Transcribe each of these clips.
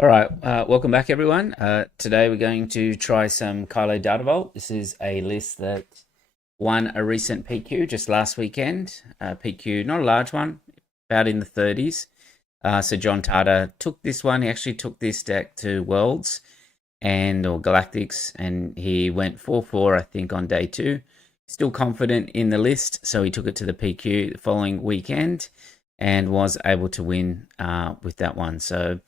All right, welcome back, everyone. Today we're going to try some Kylo Datava. This is a list that won a recent PQ just last weekend. PQ, not a large one, about in the 30s. So John Tata took this one. He actually took this deck to Worlds or Galactics, and he went 4-4, I think, on day two. Still confident in the list, so he took it to the PQ the following weekend and was able to win with that one. So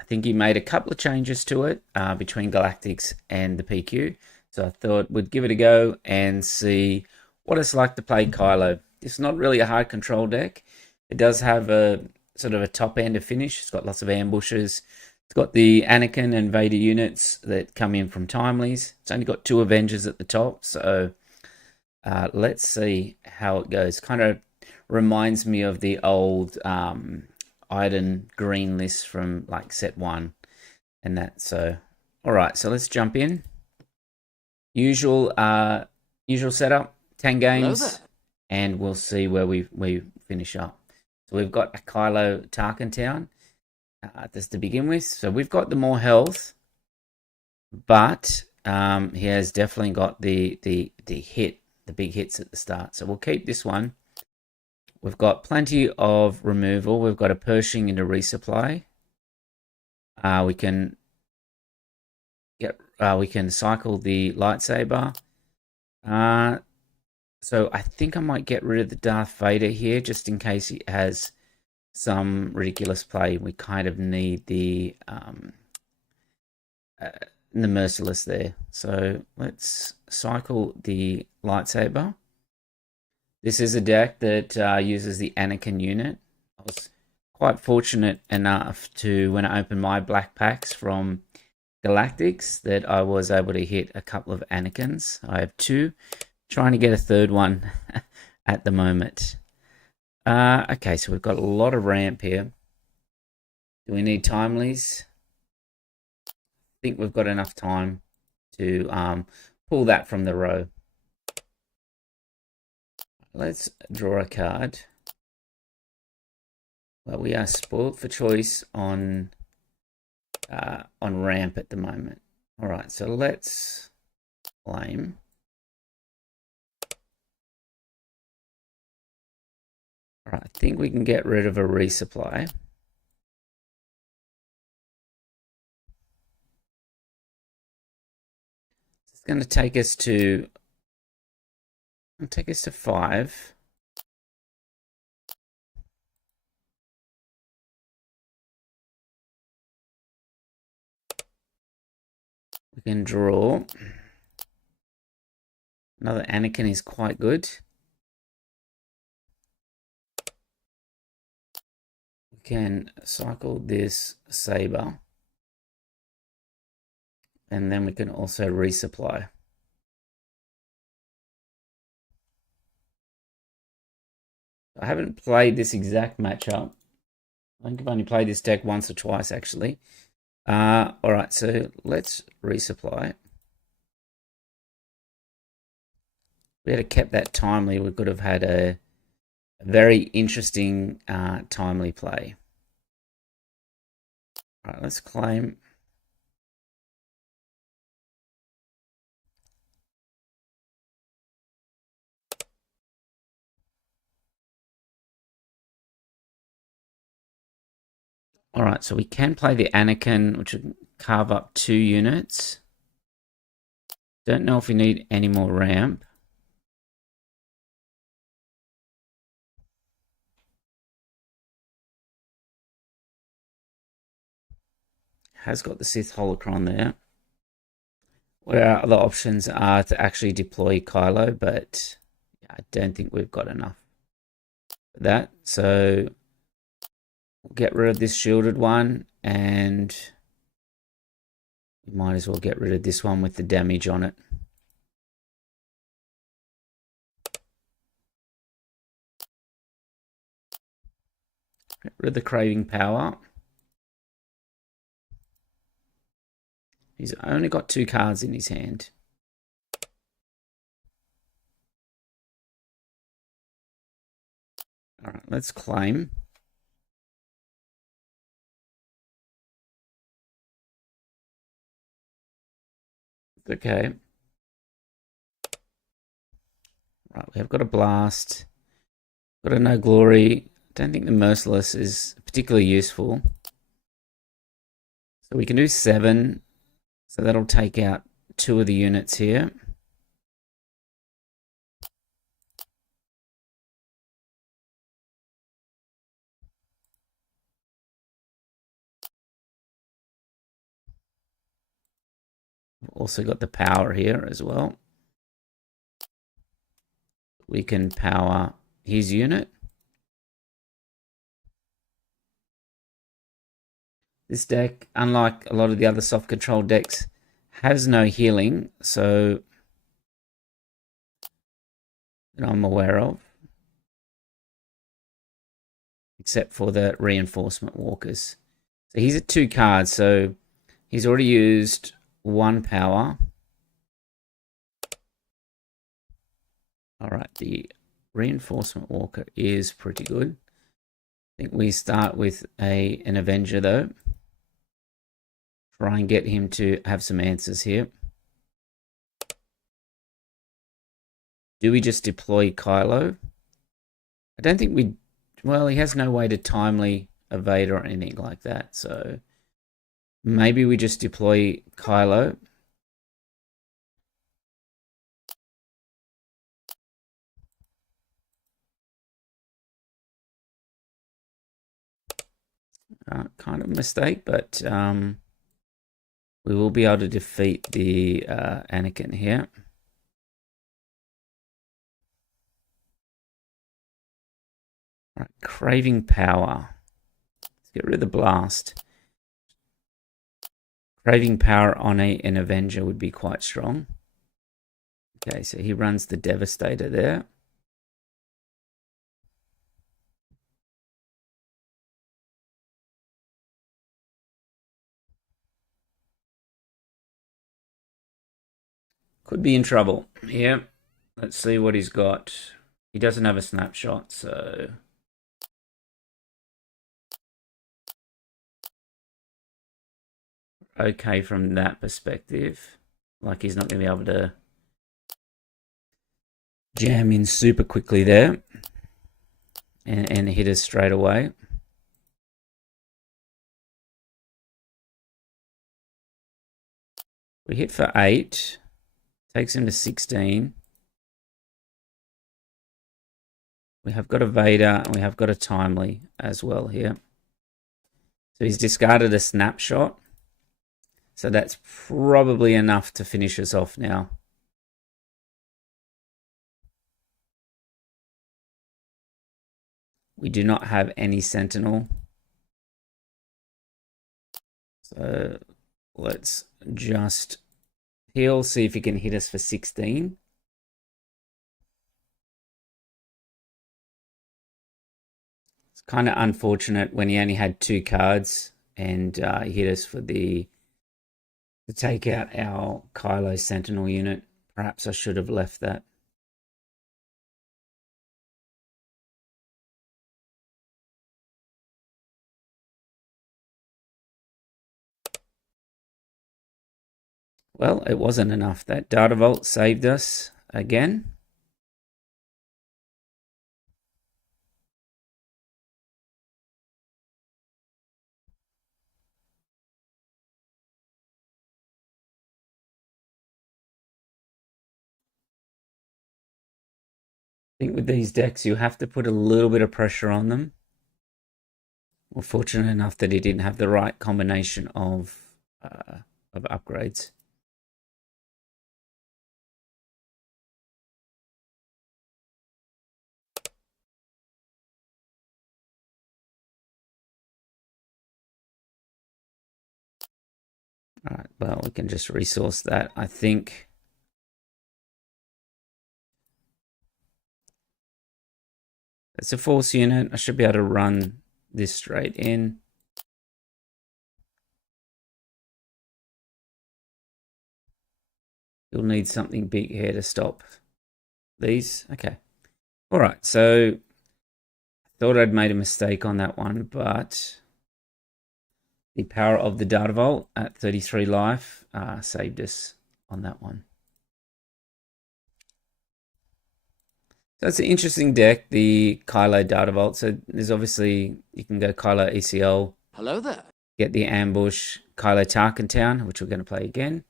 I think he made a couple of changes to it between Galactics and the PQ. So I thought we'd give it a go and see what it's like to play Kylo. It's not really a hard control deck. It does have a sort of a top end of finish. It's got lots of ambushes. It's got the Anakin and Vader units that come in from Timelies. It's only got 2 Avengers at the top. So let's see how it goes. Kind of reminds me of the old Iden green list from like set 1 and that. So all right, so let's jump in. Usual setup, 10 games, and we'll see where we finish up. So we've got a Kylo Tarkin just to begin with. So we've got the more health, but he has definitely got the big hits at the start. So we'll keep this one. We've got plenty of removal. We've got a Pershing into resupply. We can cycle the lightsaber. So I think I might get rid of the Darth Vader here, just in case he has some ridiculous play. We kind of need the Merciless there. So let's cycle the lightsaber. This is a deck that uses the Anakin unit. I was quite fortunate enough to, when I opened my black packs from Galactics, that I was able to hit a couple of Anakins. I have 2, trying to get a third one at the moment. Okay, so we've got a lot of ramp here. Do we need timelies? I think we've got enough time to pull that from the row. Let's draw a card. Well, we are spoiled for choice on ramp at the moment. All right, so let's claim. All right, I think we can get rid of a resupply. It's going to take us to 5. We can draw. Another Anakin is quite good. We can cycle this saber. And then we can also resupply. I haven't played this exact matchup. I think I've only played this deck once or twice, actually. All right, so let's resupply. If we had kept that timely, we could have had a very interesting timely play. All right, let's claim. All right, so we can play the Anakin, which would carve up 2 units. Don't know if we need any more ramp. Has got the Sith holocron there. What our other options are to actually deploy Kylo, but I don't think we've got enough for that. So we'll get rid of this shielded one, and we might as well get rid of this one with the damage on it. Get rid of the craving power. He's only got 2 cards in his hand. All right, let's claim. Okay. Right, we have got a blast. Got a no glory. Don't think the merciless is particularly useful. So we can do 7. So that'll take out 2 of the units here. We've also got the power here as well. We can power his unit. This deck, unlike a lot of the other soft control decks, has no healing, so that I'm aware of, except for the reinforcement walkers. So he's at 2 cards, so he's already used 1 power. All right, the reinforcement walker is pretty good. I think we start with an Avenger though. Try and get him to have some answers here. Do we just deploy Kylo? I don't think we... Well, he has no way to timely evade or anything like that, so maybe we just deploy Kylo. Kind of a mistake, but we will be able to defeat the Anakin here. All right, craving power. Let's get rid of the blast. Craving power on an Avenger would be quite strong. Okay, so he runs the Devastator there. Could be in trouble. Yeah, let's see what he's got. He doesn't have a snapshot, so... Okay from that perspective. Like he's not going to be able to jam in super quickly there and hit us straight away. We hit for 8. Takes him to 16. We have got a Vader and we have got a Timely as well here. So he's discarded a snapshot. So that's probably enough to finish us off now. We do not have any Sentinel. So let's just heal, see if he can hit us for 16. It's kind of unfortunate when he only had 2 cards and he hit us for to take out our Kylo Sentinel unit. Perhaps I should have left that. Well, it wasn't enough. That Data Vault saved us again. I think with these decks, you have to put a little bit of pressure on them. We're fortunate enough that he didn't have the right combination of upgrades. All right, well, we can just resource that, I think. It's a Force unit. I should be able to run this straight in. You'll need something big here to stop these. Okay. All right, so I thought I'd made a mistake on that one, but the power of the Data Vault at 33 life saved us on that one. So it's an interesting deck, the Kylo Datava. So there's obviously, you can go Kylo ECL. Hello there. Get the ambush Kylo Tarkintown, which we're going to play again.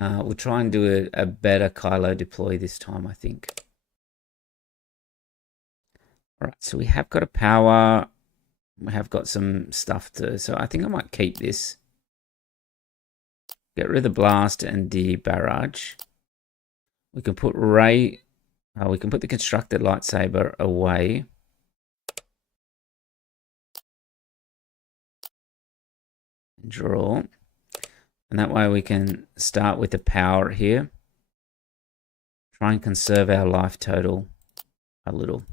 We'll try and do a better Kylo deploy this time, I think. All right, so we have got a power. We have got some stuff to... So I think I might keep this. Get rid of the blast and the barrage. We can put Rey... we can put the constructed lightsaber away. Draw. And that way we can start with the power here. Try and conserve our life total a little.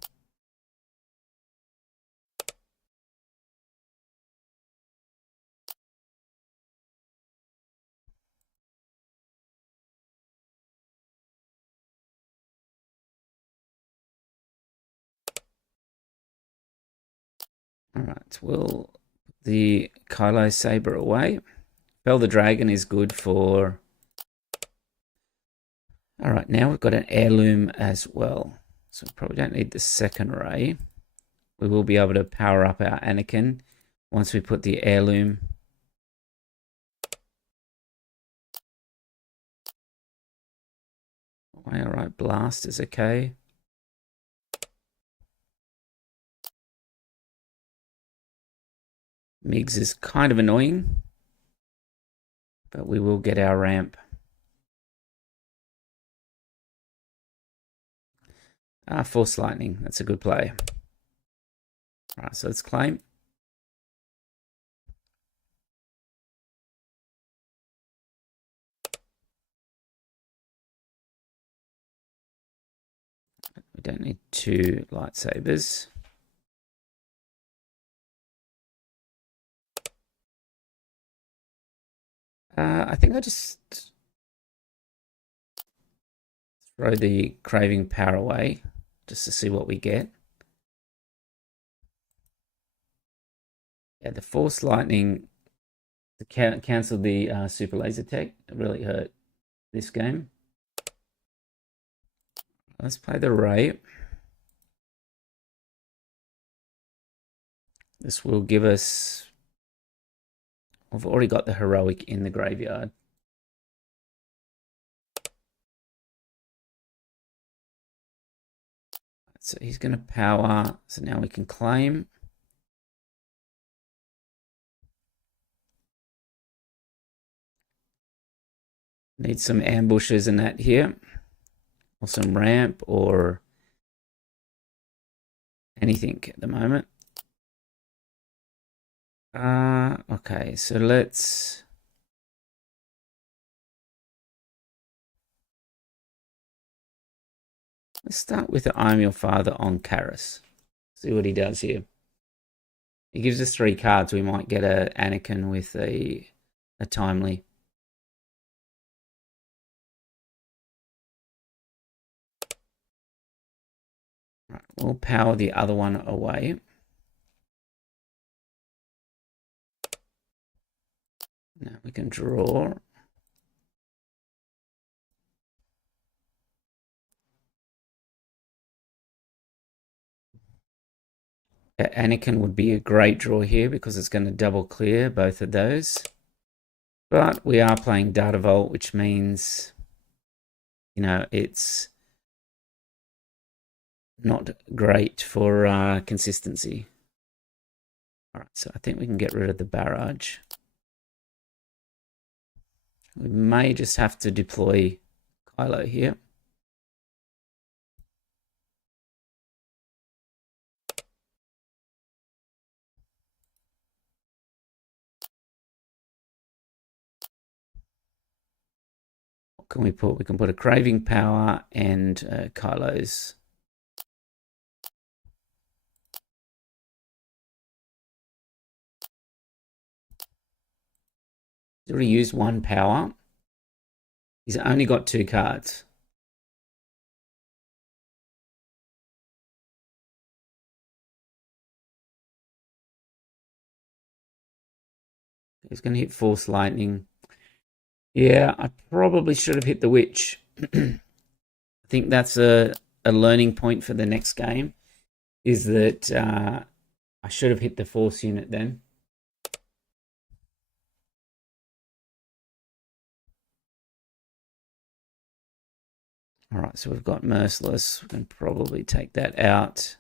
All right, we'll put the Kylo saber away. Bell the Dragon is good for... All right, now we've got an heirloom as well. So we probably don't need the second Rey. We will be able to power up our Anakin once we put the heirloom. All right, blast is okay. Migs is kind of annoying, but we will get our ramp. Force Lightning, that's a good play. All right, so let's claim. We don't need 2 lightsabers. I think I just throw the Craving Power away just to see what we get. Yeah, the Force Lightning to cancel the Super Laser Tech. It really hurt this game. Let's play the Rey. This will give us... We've already got the Heroic in the graveyard. So he's going to power. So now we can claim. Need some ambushes and that here. Or some ramp or anything at the moment. Okay, so let's start with the I'm Your Father on Karis. See what he does here. He gives us 3 cards. We might get a Anakin with a timely. Right, we'll power the other one away. Now we can draw. Anakin would be a great draw here because it's going to double clear both of those. But we are playing Datava, which means, you know, it's not great for consistency. All right, so I think we can get rid of the barrage. We may just have to deploy Kylo here. What can we put? We can put a Craving Power and Kylo's. He's already used 1 power. He's only got 2 cards. He's going to hit Force Lightning. Yeah, I probably should have hit the witch. I think that's a learning point for the next game, is that I should have hit the force unit then. All right, so we've got Merciless. We can probably take that out.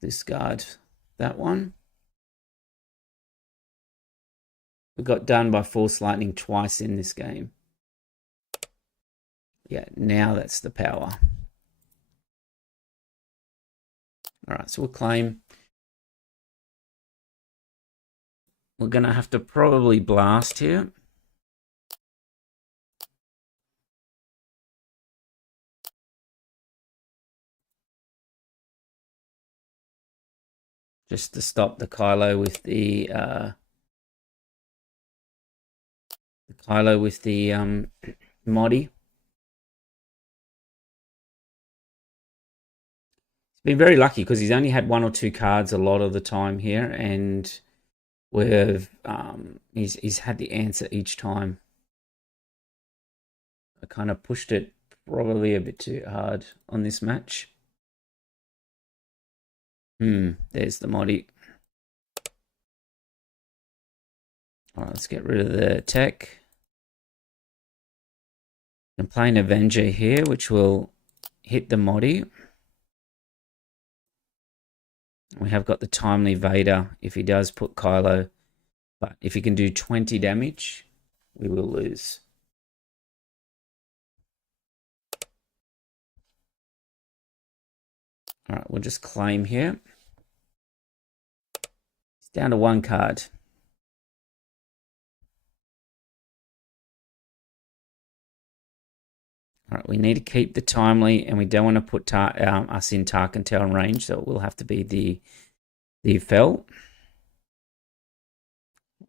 Discard that one. We got done by Force Lightning twice in this game. Yeah, now that's the power. All right, so we'll claim. We're going to have to probably blast here. Just to stop the Kylo with the Moddy. He's been very lucky because he's only had 1 or 2 cards a lot of the time here, and he's had the answer each time. I kind of pushed it probably a bit too hard on this match. There's the Moddy. All right, let's get rid of the tech. I'm playing Avenger here, which will hit the Moddy. We have got the Timely Vader if he does put Kylo, but if he can do 20 damage, we will lose. All right, we'll just claim here. It's down to 1 card. All right, we need to keep the Timely, and we don't want to put us in Tarkin Town range, so it will have to be the Fell.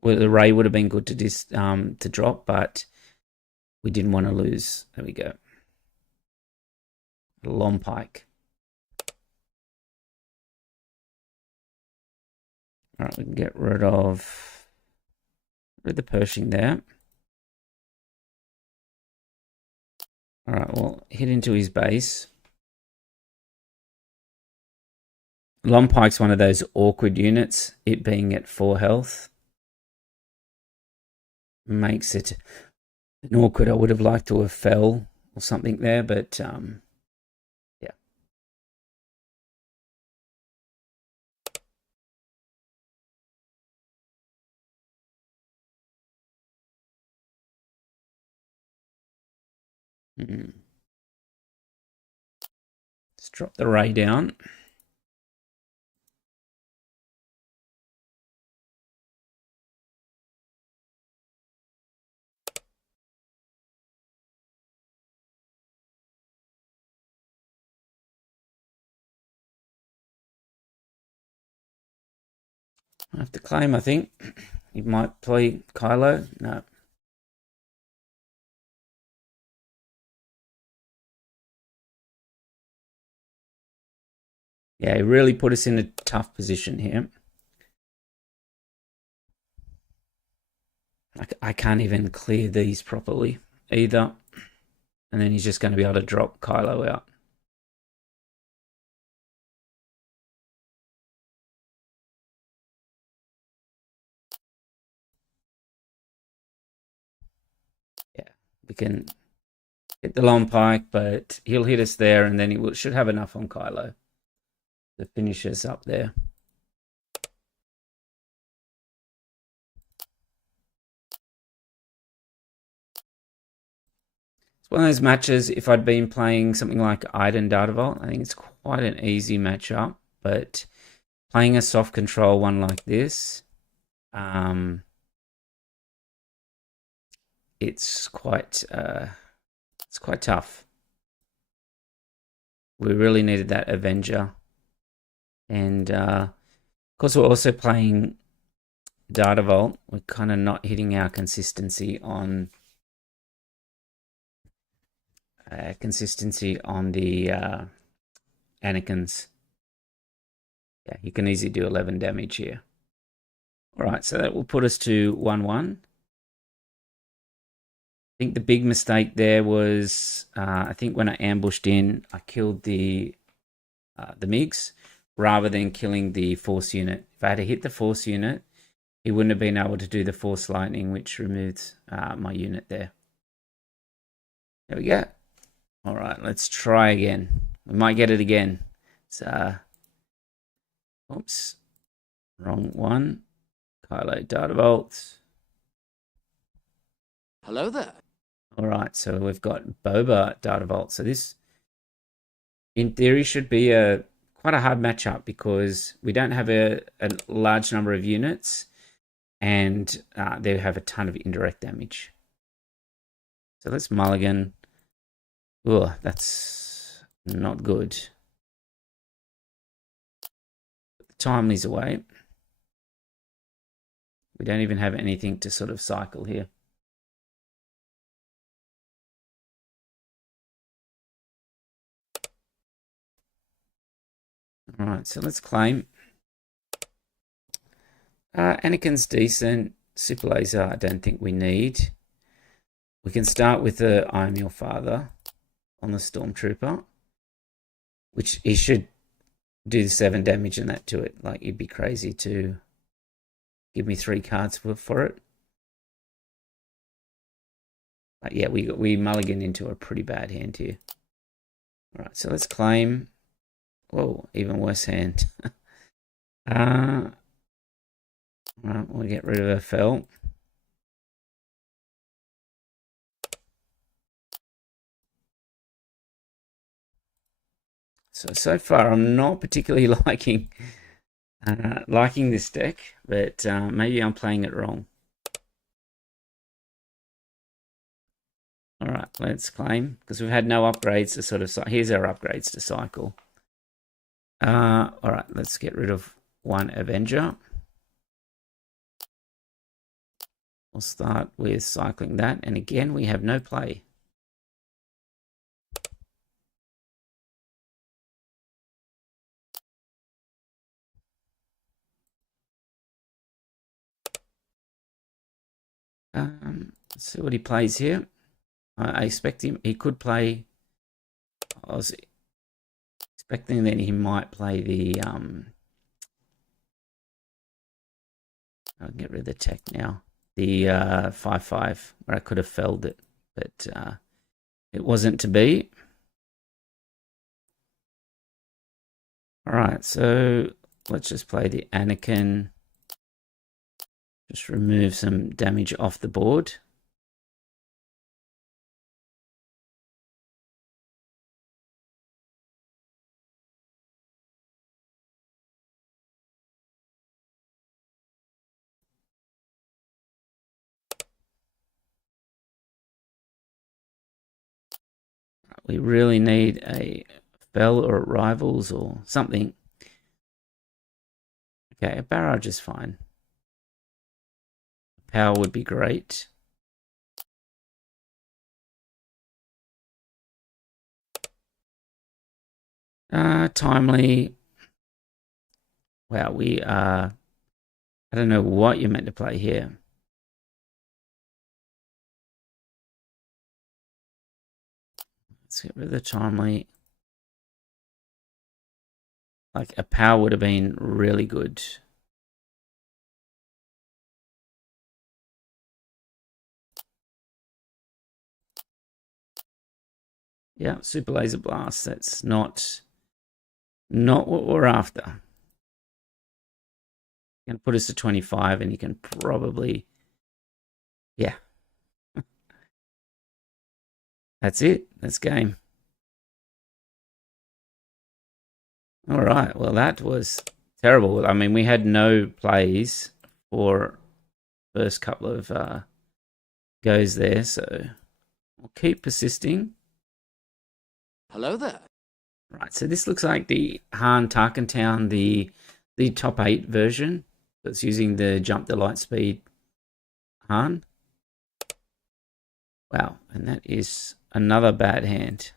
Well, the Ray would have been good to drop, but we didn't want to lose. There we go. Long Pike. All right, we can get rid of the Pershing there. All right, we'll hit into his base. Long Pike's one of those awkward units, it being at 4 health. Makes it an awkward. I would have liked to have fell or something there, but yeah. Let's drop the Ray down. I have to claim, I think. He might play Kylo. No. Yeah, he really put us in a tough position here. I can't even clear these properly either. And then he's just going to be able to drop Kylo out. Yeah, we can hit the Long Pike, but he'll hit us there, and then he should have enough on Kylo to finish us up there. It's one of those matches, if I'd been playing something like Iden Datava, I think it's quite an easy matchup, but playing a soft control one like this, it's quite tough. We really needed that Avenger. And of course, we're also playing Data Vault. We're kind of not hitting our consistency on the Anakin's. Yeah, he can easily do 11 damage here. All right, so that will put us to 1-1. think the big mistake there was, I think when I ambushed in, I killed the MiGs rather than killing the Force unit. If I had hit the Force unit, he wouldn't have been able to do the Force Lightning, which removes my unit there. There we go. All right, let's try again. We might get it again. So, oops, wrong one. Kylo Datava. Hello there. All right, so we've got Boba Datava. So this, in theory, should be quite a hard matchup because we don't have a large number of units, and they have a ton of indirect damage. So let's mulligan. Oh, that's not good. Put the timelies away. We don't even have anything to sort of cycle here. All right, so let's claim. Anakin's decent. Super laser, I don't think we need. We can start with the I am your father on the Stormtrooper, which he should do the 7 damage and that to it. Like, you'd be crazy to give me 3 cards for it. But yeah, we mulligan into a pretty bad hand here. All right, so let's claim. Whoa, even worse hand. All right, we'll get rid of a fell. So far, I'm not particularly liking this deck, but maybe I'm playing it wrong. All right, let's claim because we've had no upgrades to sort of. Here's our upgrades to cycle. All right, let's get rid of 1 Avenger. We'll start with cycling that, and again we have no play. Let's see what he plays here. I expect him. He could play. I was expecting that he might play the. I'll get rid of the tech now. The 5/5, where I could have felled it, but it wasn't to be. All right, so let's just play the Anakin. Just remove some damage off the board. We really need a fell or rivals or something. Okay, a barrage is fine. Power would be great. Timely. Wow, we are. I don't know what you're meant to play here. Let's get rid of the timely. Like, a power would have been really good. Yeah, super laser blast. That's not what we're after. You can put us to 25 and you can probably, yeah. That's it. That's game. All right. Well, that was terrible. I mean, we had no plays for first couple of goes there, so we'll keep persisting. Hello there. Right. So this looks like the Han Tarkin Town, the top 8 version that's using the jump the light speed Han. Wow, and that is another bad hand.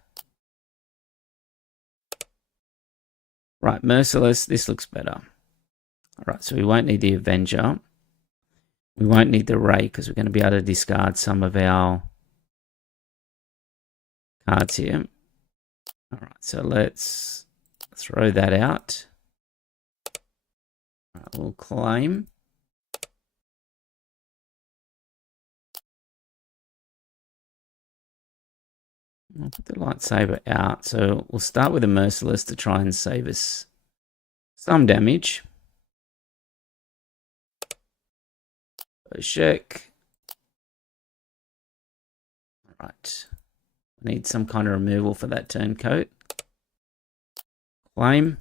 Right, Merciless, this looks better. All right, so we won't need the Avenger. We won't need the Ray because we're going to be able to discard some of our cards here. All right, so let's throw that out. All right, we'll claim. I'll put the lightsaber out. So we'll start with a Merciless to try and save us some damage. Check. All right. Need some kind of removal for that turncoat. Claim.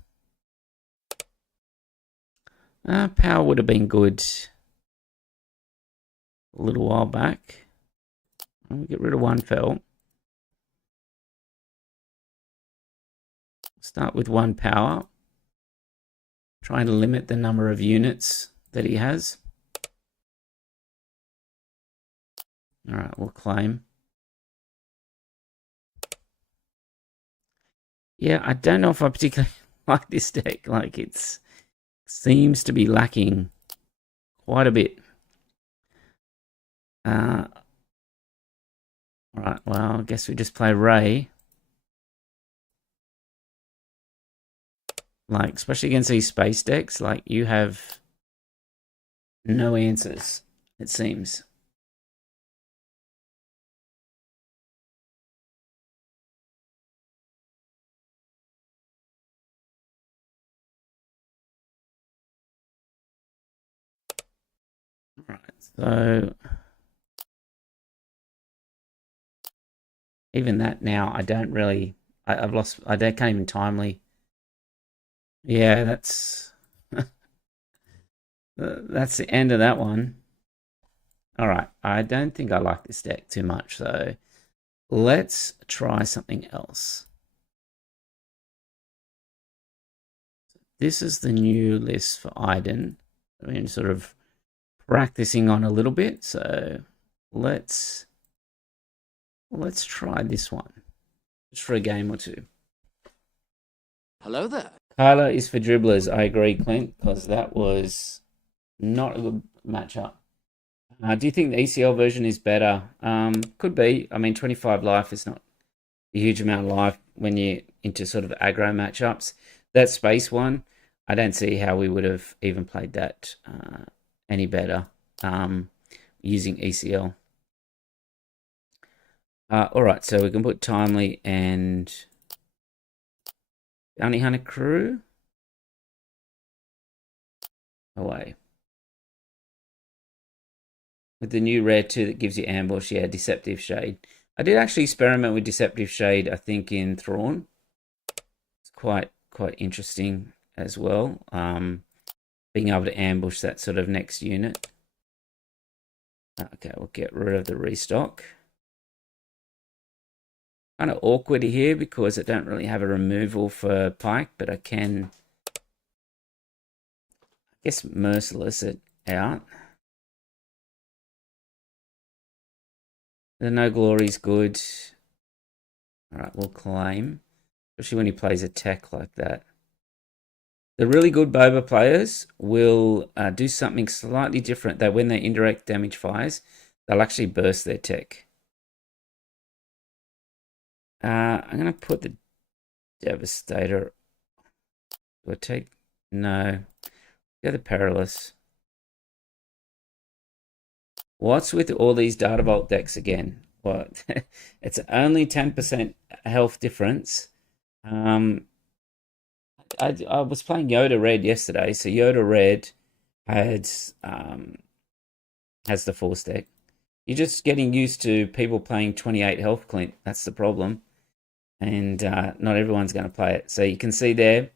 Power would have been good a little while back. I'll get rid of one fell. Start with one power. Trying to limit the number of units that he has. All right, we'll claim. Yeah, I don't know if I particularly like this deck. Like, it seems to be lacking quite a bit. All right, well, I guess we just play Rey. Like, especially against these space decks, like, you have no answers, it seems. Right, so even that now, I don't really. I've lost. I can't even timely. Yeah, that's that's the end of that one. All right, I don't think I like this deck too much, so let's try something else. This is the new list for Iden. I mean, sort of practicing on a little bit, so let's try this one just for a game or two. Hello there. Kylo is for dribblers. I agree, Clint, because that was not a good matchup. Do you think the ECL version is better? Could be. I mean, 25 life is not a huge amount of life when you're into sort of aggro matchups. That space one, I don't see how we would have even played that any better using ECL. All right, so we can put Timely and Bounty Hunter Crew away. With the new rare 2 that gives you ambush, yeah, Deceptive Shade. I did actually experiment with Deceptive Shade, I think, in Thrawn. It's quite interesting as well. Being able to ambush that sort of next unit. Okay, we'll get rid of the restock. Kind of awkward here because I don't really have a removal for Pike, but I can, I guess, Merciless it out. The No Glory's good. All right, we'll claim, especially when he plays a tech like that. The really good Boba players will do something slightly different. That when they indirect damage fires, they'll actually burst their tech. I'm going to put the Devastator. Do I take? No. Go the Perilous. What's with all these Data Vault decks again? Well, it's only 10% health difference. I was playing Yoda Red yesterday, so Yoda Red has the Force deck. You're just getting used to people playing 28 health, Clint. That's the problem. And not everyone's going to play it. So you can see there,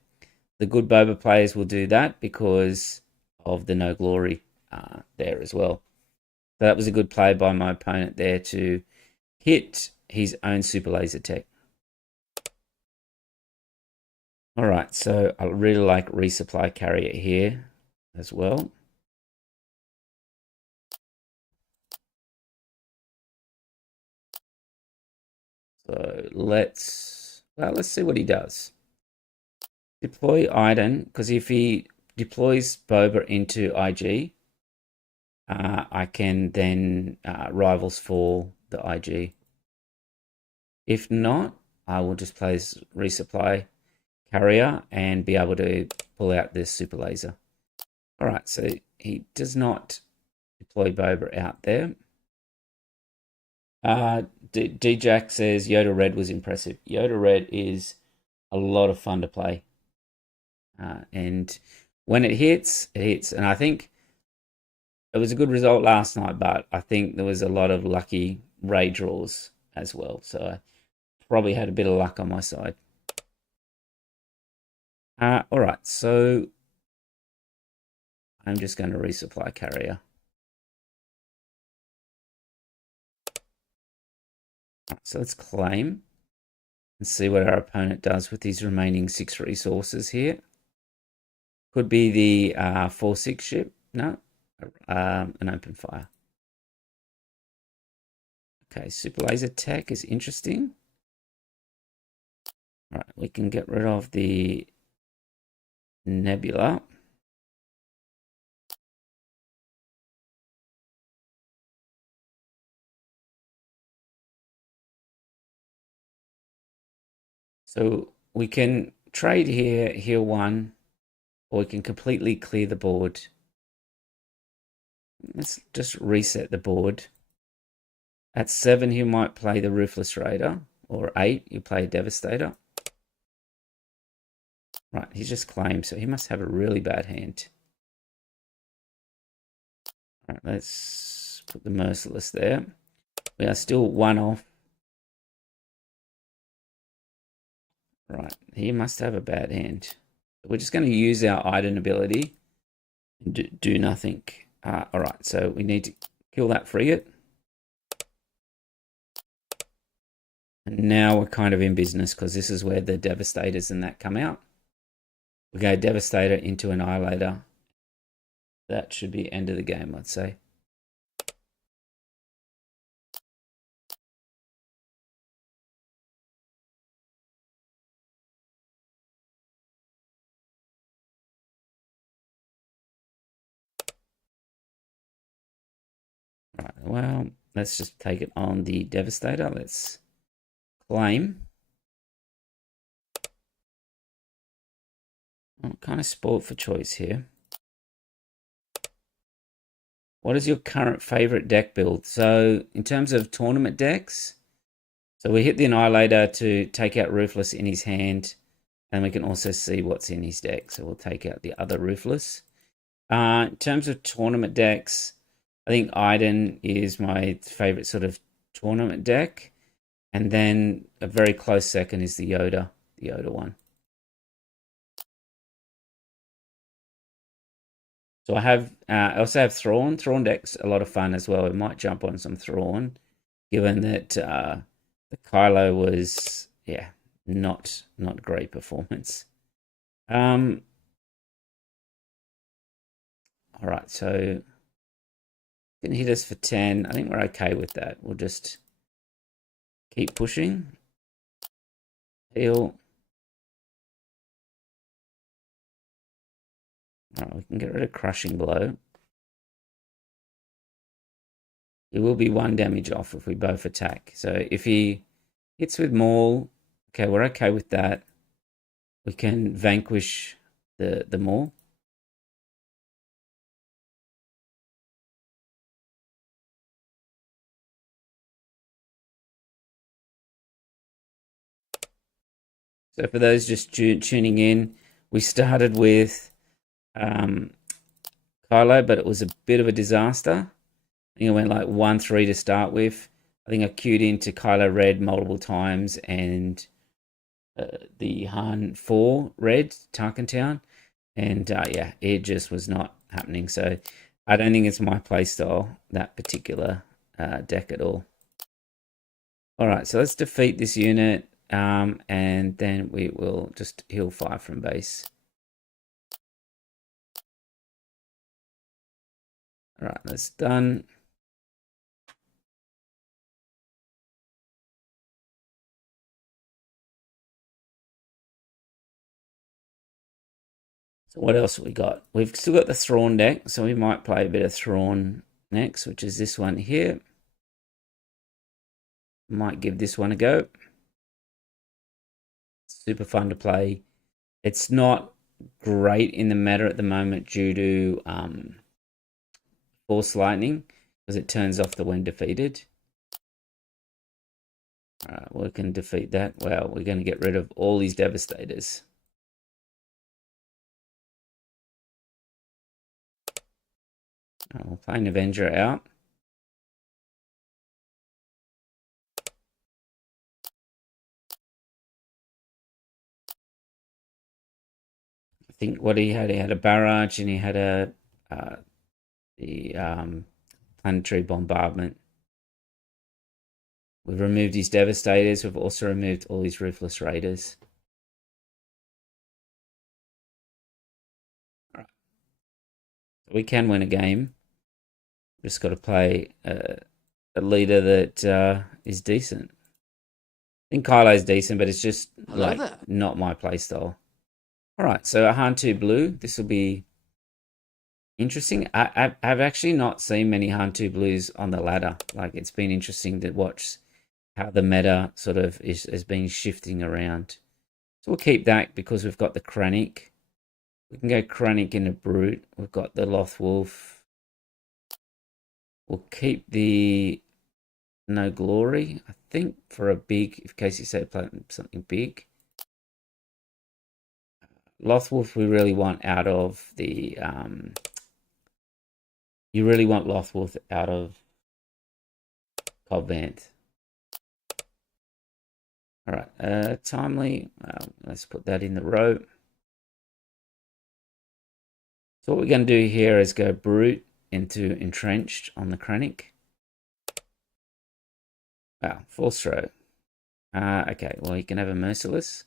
the good Boba players will do that because of the No Glory there as well. So that was a good play by my opponent there to hit his own super laser tech. All right, so I really like Resupply Carrier here as well. So let's see what he does. Deploy Iden, because if he deploys Boba into IG, I can then Rivals for the IG. If not, I will just place resupply carrier and be able to pull out this super laser. All right, so he does not deploy Boba out there. D-Jack says Yoda Red was impressive. Yoda Red is a lot of fun to play. And when it hits, it hits. And I think it was a good result last night, but I think there was a lot of lucky raid draws as well. So I probably had a bit of luck on my side. All right, so I'm just going to resupply carrier. Right, so let's claim and see what our opponent does with these remaining 6 resources here. Could be the 4-6 ship. No, an open fire. Okay, super laser tech is interesting. All right, we can get rid of the nebula. So we can trade here, heal 1, or we can completely clear the board. Let's just reset the board. At 7, he might play the Ruthless Raider, or 8, you play Devastator. Right, he's just claimed, so he must have a really bad hand. All right, let's put the Merciless there. We are still 1 off. Right, he must have a bad hand. We're just going to use our Iden ability and do nothing. All right, so we need to kill that frigate. And now we're kind of in business because this is where the Devastators and that come out. We go Devastator into Annihilator. That should be end of the game, let's say. Right, well, let's just take it on the Devastator. Let's claim. I'm kind of spoiled for choice here. What is your current favorite deck build? So in terms of tournament decks, so we hit the Annihilator to take out Ruthless in his hand, and we can also see what's in his deck. So we'll take out the other Ruthless. In terms of tournament decks, I think Iden is my favorite sort of tournament deck. And then a very close second is the Yoda one. So I also have Thrawn. Thrawn deck's a lot of fun as well. We might jump on some Thrawn, given that the Kylo was, yeah, not great performance. All right, so can hit us for 10. I think we're okay with that. We'll just keep pushing. Heal. All right, we can get rid of Crushing Blow. It will be 1 damage off if we both attack. So if he hits with Maul, okay, we're okay with that. We can vanquish the Maul. So for those just tuning in, we started with Kylo, but it was a bit of a disaster. I think I went like 1-3 to start with. I think I queued into Kylo Red multiple times and the Han 4 Red, Tarkin Town. And yeah, it just was not happening. So I don't think it's my playstyle, that particular deck at all. All right, so let's defeat this unit. And then we will just heal 5 from base. All right, that's done. So what else have we got? We've still got the Thrawn deck, so we might play a bit of Thrawn next, which is this one here. Might give this one a go. super fun to play. It's not great in the meta at the moment due to Force Lightning, because it turns off the when defeated. Alright, we can defeat that. Well, we're going to get rid of all these Devastators. We'll play an Avenger out. I think what he had a barrage, and he had the planetary bombardment. We've removed his Devastators. We've also removed all his Ruthless Raiders. All right. We can win a game. Just got to play a leader that is decent. I think Kylo's decent, but it's just not my playstyle. All right, so a Han 2 blue. This will be interesting. I've actually not seen many Han 2 blues on the ladder. Like, it's been interesting to watch how the meta sort of has been shifting around. So we'll keep that because we've got the Krennic. We can go Krennic into Brute. We've got the Loth Wolf. We'll keep the No Glory, I think, for a big, in case you say play something big. Loth Wolf we really want out of the you really want Loth Wolf out of Cobb Vanth. Alright, Timely, let's put that in the row. So what we're going to do here is go Brute into Entrenched on the Krennic. Wow, Force Throw. Okay, well, you can have a Merciless.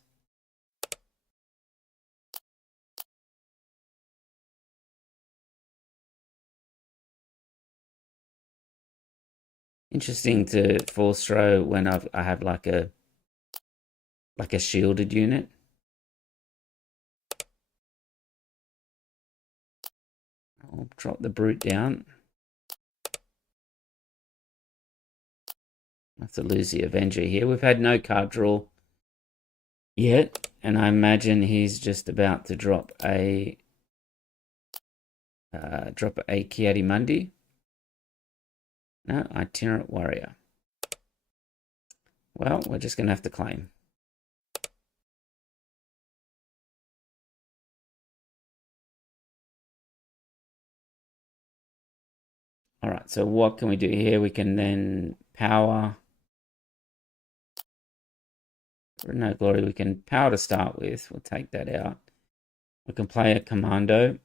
Interesting to Force Throw when I have like a shielded unit. I'll drop the Brute down. I have to lose the Avenger here. We've had no card draw yet, and I imagine he's just about to drop a Ki-Adi-Mundi. No, Itinerant Warrior. Well, we're just going to have to claim. All right, so what can we do here? We can then power. No Glory, we can power to start with. We'll take that out. We can play a Commando.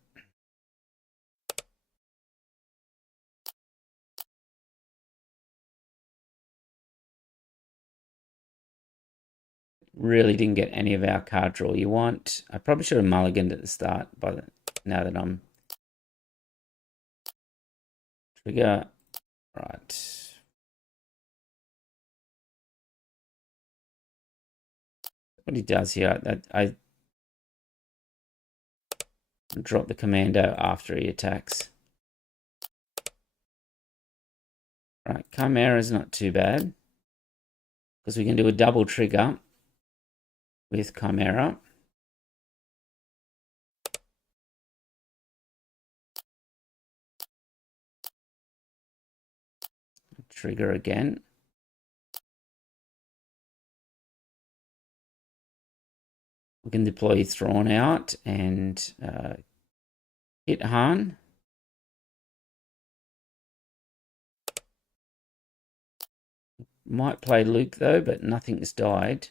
Really didn't get any of our card draw you want. I probably should have mulliganed at the start, but now that I'm trigger. Right. What he does here, I drop the Commando after he attacks. Right, Chimera is not too bad because we can do a double trigger with Chimera. Trigger again. We can deploy Thrawn out and hit Han. Might play Luke though, but nothing's died.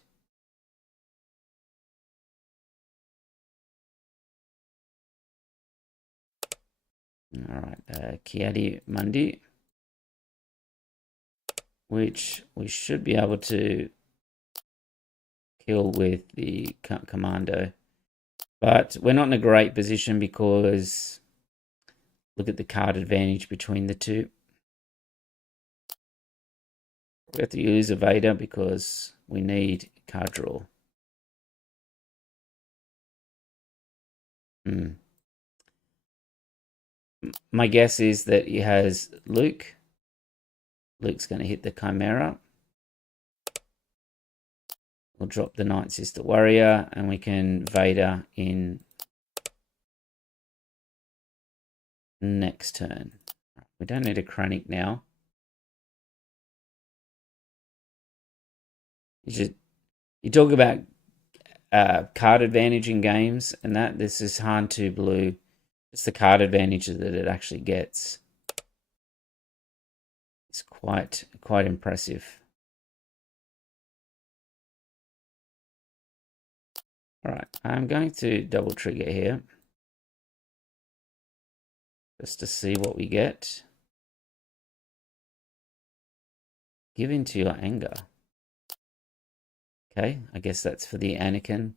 All right, Ki-Adi-Mundi, which we should be able to kill with the Commando. But we're not in a great position because look at the card advantage between the two. We have to use a Vader because we need card draw. My guess is that he has Luke. Luke's going to hit the Chimera. We'll drop the Night Sister Warrior, and we can Vader in next turn. We don't need a Krennic now. You talk about card advantage in games, and that this is Han 2 blue. It's the card advantage that it actually gets. It's quite impressive. All right, I'm going to double trigger here just to see what we get. Give in to your anger. Okay, I guess that's for the Anakin.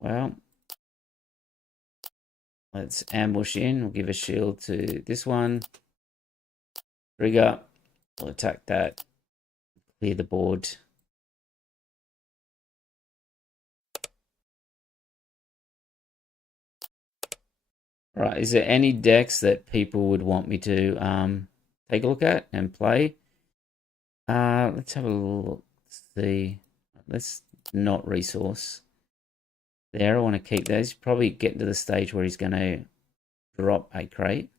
Well, let's ambush in. We'll give a shield to this one. Trigger. We'll attack that. Clear the board. All right, is there any decks that people would want me to take a look at and play? Let's have a look. See. Let's not resource. There, I want to keep those. Probably getting to the stage where he's going to drop a crate.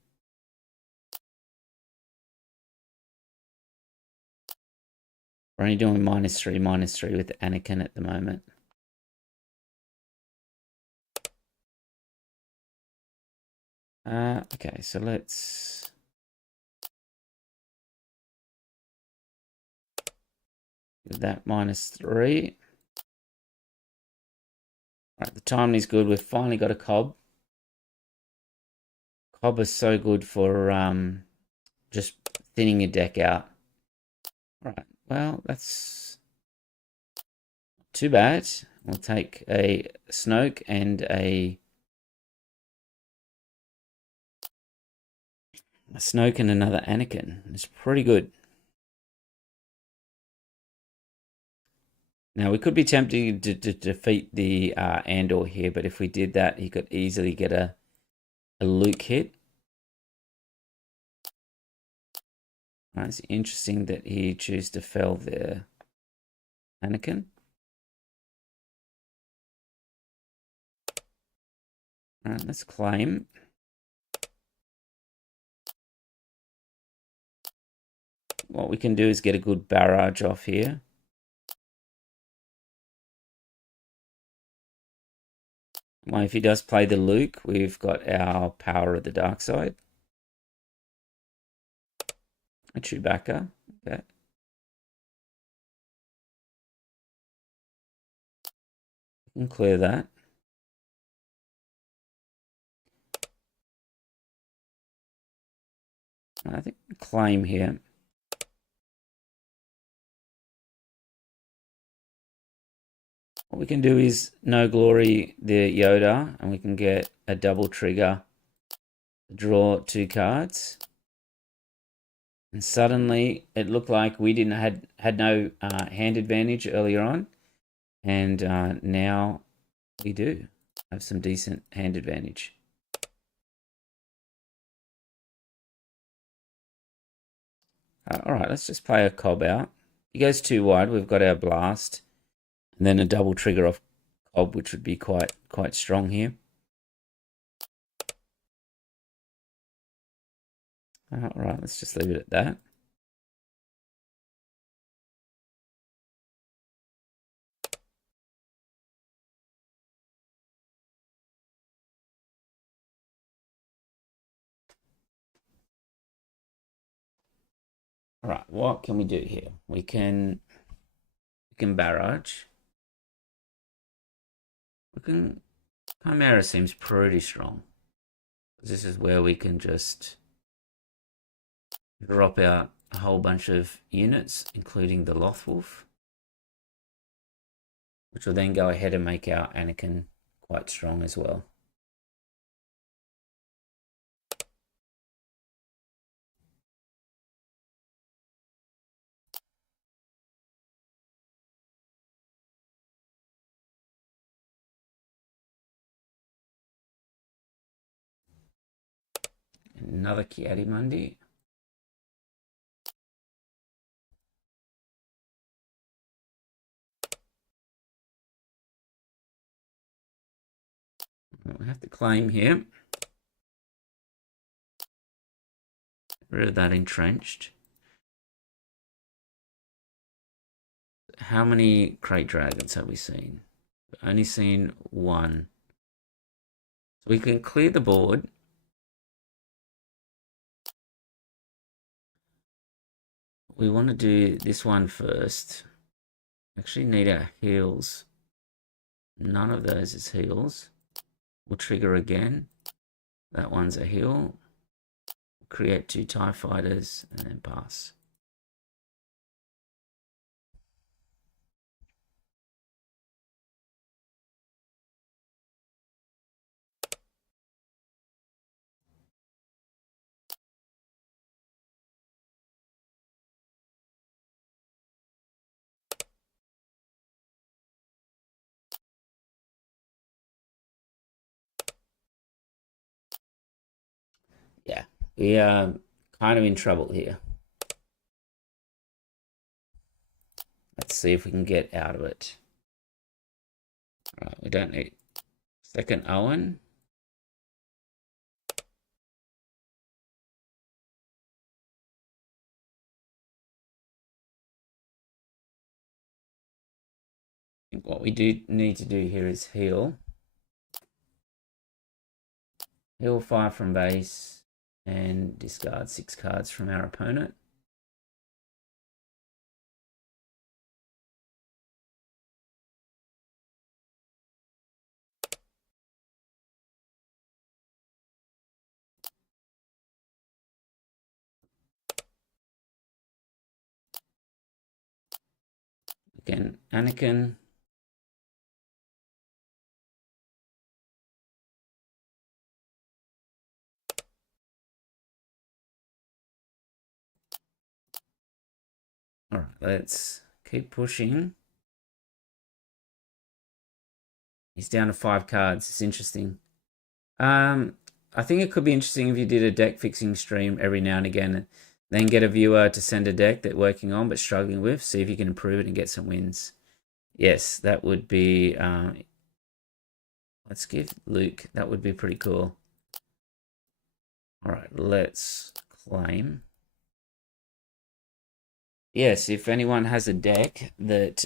We're only doing -3 with Anakin at the moment. Okay, so let's do that -3. Right, the timing is good. We've finally got a Cobb. Cobb is so good for just thinning your deck out. Right, well, that's too bad. We'll take a Snoke and a Snoke and another Anakin. It's pretty good. Now, we could be tempted to defeat the Andor here, but if we did that, he could easily get a Luke hit. Right, it's interesting that he chose to fell there. Anakin. All right, let's claim. What we can do is get a good barrage off here. Well, if he does play the Luke, we've got our power of the dark side. A Chewbacca. Okay. We can clear that. I think claim here. What we can do is no glory the Yoda, and we can get a double trigger, draw 2 cards. And suddenly it looked like we had no hand advantage earlier on, and now we do have some decent hand advantage. All right, let's just play a Cobb out. He goes too wide. We've got our blast, and then a double trigger off Cobb, which would be quite strong here. All right, let's just leave it at that. All right, what can we do here? We can barrage. Chimera seems pretty strong. This is where we can just drop out a whole bunch of units, including the Lothwolf, which will then go ahead and make our Anakin quite strong as well. Another Kiadi Mundi. We have to claim here. Get rid of that entrenched. How many crate dragons have we seen? We've only seen one. So we can clear the board. We want to do this one first. Actually need our heals. None of those is heals. We'll trigger again. That one's a heal. Create 2 TIE fighters and then pass. Yeah, we are kind of in trouble here. Let's see if we can get out of it. All right, we don't need second Owen. I think what we do need to do here is heal. Heal 5 from base and discard 6 cards from our opponent. Again, Anakin. All right, let's keep pushing. He's down to 5 cards. It's interesting. I think it could be interesting if you did a deck fixing stream every now and again, and then get a viewer to send a deck they're working on but struggling with. See if you can improve it and get some wins. Yes, that would be. Let's give Luke. That would be pretty cool. All right, let's claim. Yes, if anyone has a deck that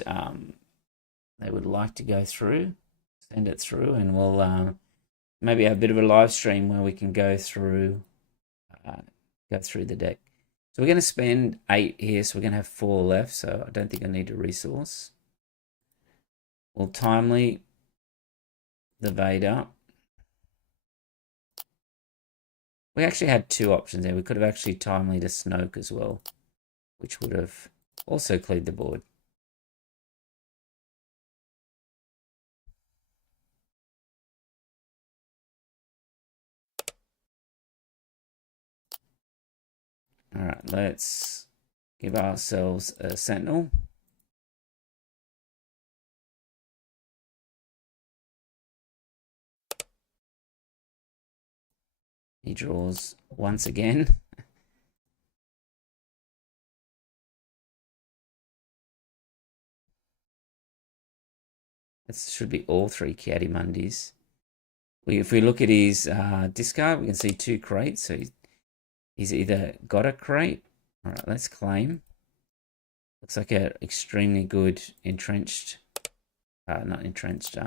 they would like to go through, send it through, and we'll maybe have a bit of a live stream where we can go through the deck. So we're going to spend 8 here, so we're going to have 4 left. So I don't think I need a resource. We'll timely the Vader. We actually had 2 options there. We could have actually timely to Snoke as well, which would have also cleared the board. All right, let's give ourselves a Sentinel. He draws once again. This should be all 3 Kiadi-Mundis. If we look at his discard, we can see 2 crates. So he's either got a crate. All right, let's claim. Looks like an extremely good entrenched, not entrenched,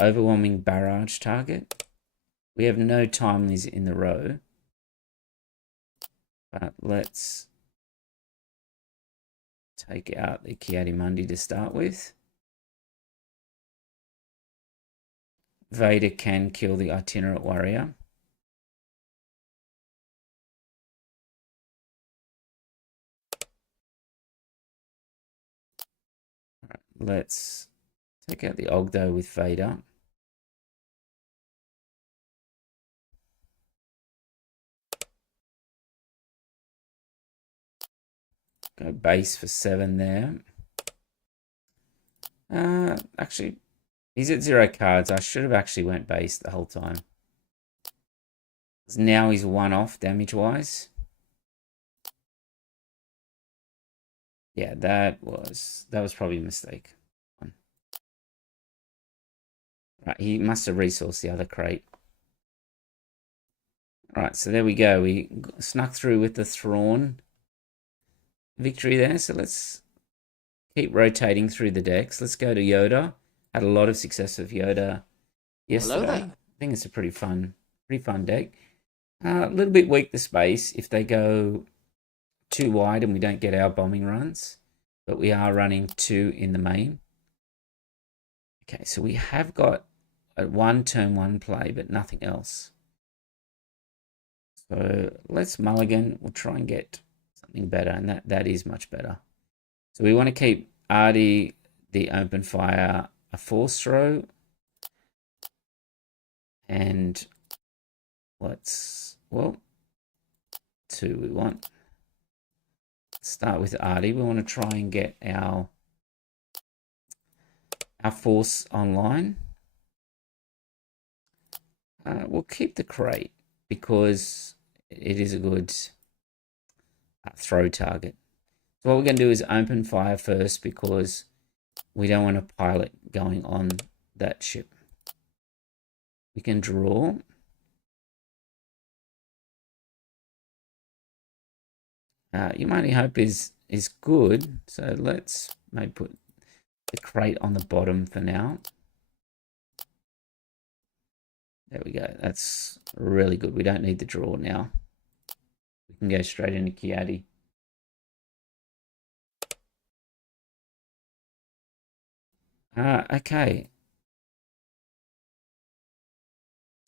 overwhelming barrage target. We have no timelies in the row. But let's take out the Kiadi-Mundi to start with. Vader can kill the itinerant warrior. Right, let's take out the Ogdo with Vader. Go base for 7 there. Actually, he's at 0 cards. I should have actually went base the whole time. Now he's 1 off damage-wise. Yeah, that was probably a mistake. Right, Right, he must have resourced the other crate. Right, so there we go. We snuck through with the Thrawn victory there. So let's keep rotating through the decks. Let's go to Yoda. Had a lot of success with Yoda Hello yesterday. there. I think it's a pretty fun deck. A little bit weak the space if they go too wide and we don't get our bombing runs, but we are running 2 in the main. Okay, so we have got a 1 turn 1 play, but nothing else. So let's mulligan. We'll try and get something better, and that is much better. So we want to keep Artie the open fire a force throw, and let's 2 we want. Start with Artie. We want to try and get our force online. We'll keep the crate because it is a good throw target. So what we're going to do is open fire first because we don't want a pilot going on that ship. We can draw. Your mighty hope is good, so let's maybe put the crate on the bottom for now. There we go. That's really good. We don't need the draw now. We can go straight into Kiadi. Okay.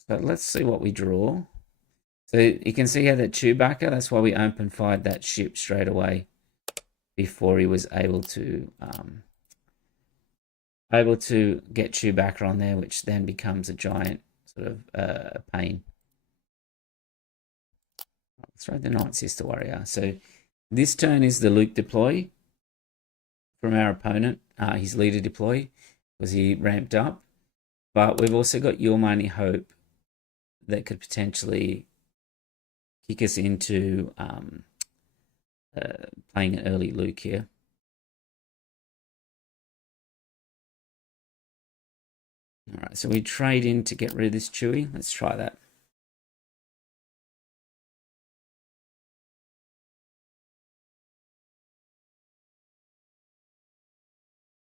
So let's see what we draw. So you can see here that Chewbacca, that's why we open fired that ship straight away before he was able to get Chewbacca on there, which then becomes a giant sort of pain. Let's throw the Night Sister Warrior. So this turn is the Luke deploy from our opponent, his leader deploy, because he ramped up. But we've also got Your Mighty Hope that could potentially kick us into playing an early Luke here. All right, so we trade in to get rid of this Chewie. Let's try that.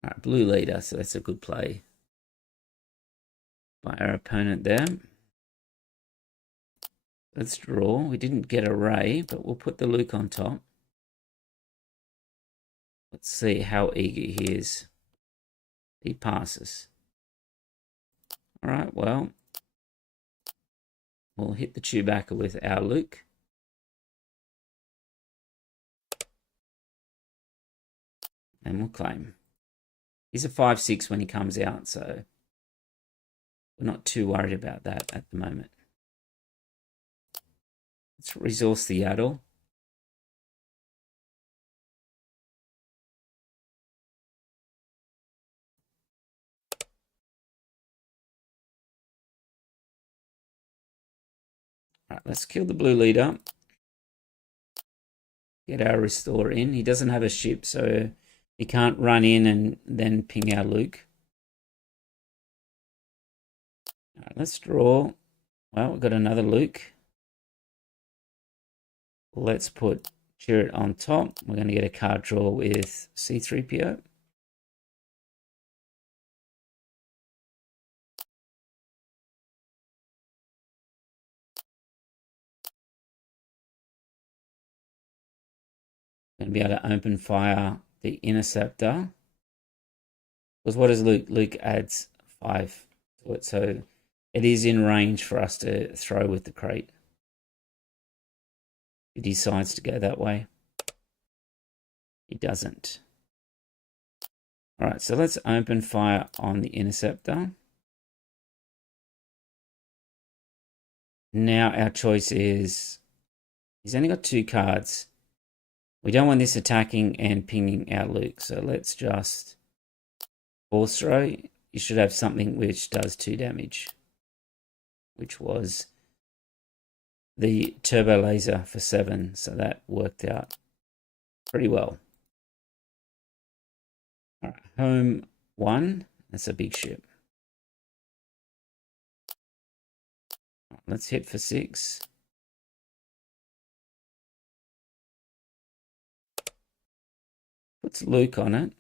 All right, blue leader, so that's a good play by our opponent there. Let's draw. We didn't get a Ray, but we'll put the Luke on top. Let's see how eager he is. He passes. All right, well, we'll hit the Chewbacca with our Luke. And we'll claim. He's a 5/6 when he comes out, so we're not too worried about that at the moment. Let's resource the Yaddle. All right, let's kill the blue leader. Get our restore in. He doesn't have a ship, so he can't run in and then ping our Luke. All right, let's draw. Well, we've got another Luke. Let's put Chirrut on top. We're going to get a card draw with C-3PO. Going to be able to open fire the Interceptor. Because what does Luke? Luke adds 5 to it, so it is in range for us to throw with the crate. He decides to go that way. He doesn't. All right, so let's open fire on the Interceptor. Now our choice is, he's only got 2 cards. We don't want this attacking and pinging our Luke, so let's just force throw. You should have something which does 2 damage, which was the turbo laser for 7, so that worked out pretty well. All right, home 1, that's a big ship. Let's hit for 6. Puts Luke on it.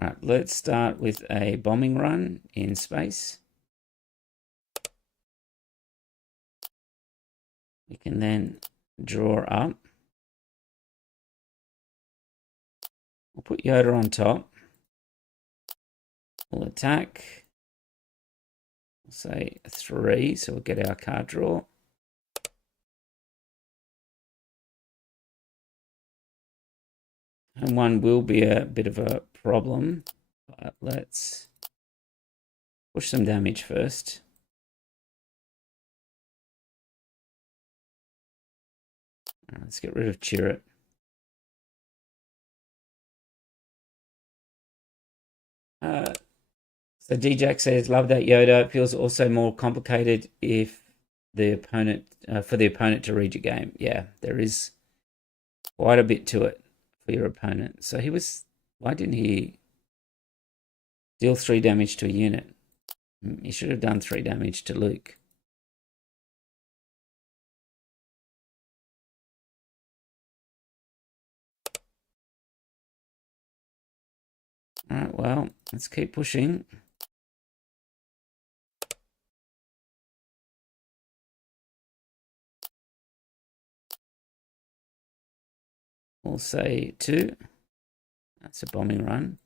All right, let's start with a bombing run in space. We can then draw up. We'll put Yoda on top. We'll attack. We'll say 3, so we'll get our card draw. And 1 will be a bit of a problem, but let's push some damage first. Right, let's get rid of Chirrut. So D-Jack says, love that Yoda. It feels also more complicated if the opponent, for the opponent to read your game. Yeah, there is quite a bit to it for your opponent. So why didn't he deal 3 damage to a unit? He should have done 3 damage to Luke. All right, well, let's keep pushing. We'll say 2. That's a bombing run.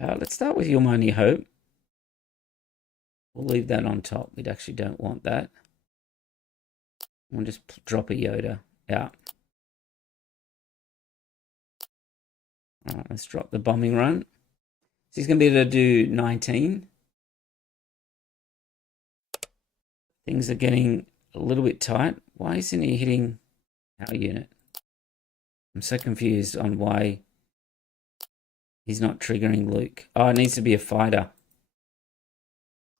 Let's start with Your Mighty Hope. We'll leave that on top. We actually don't want that. We'll just drop a Yoda out. All right, let's drop the bombing run. So he's going to be able to do 19. Things are getting a little bit tight. Why isn't he hitting our unit? I'm so confused on why he's not triggering Luke. Oh, it needs to be a fighter.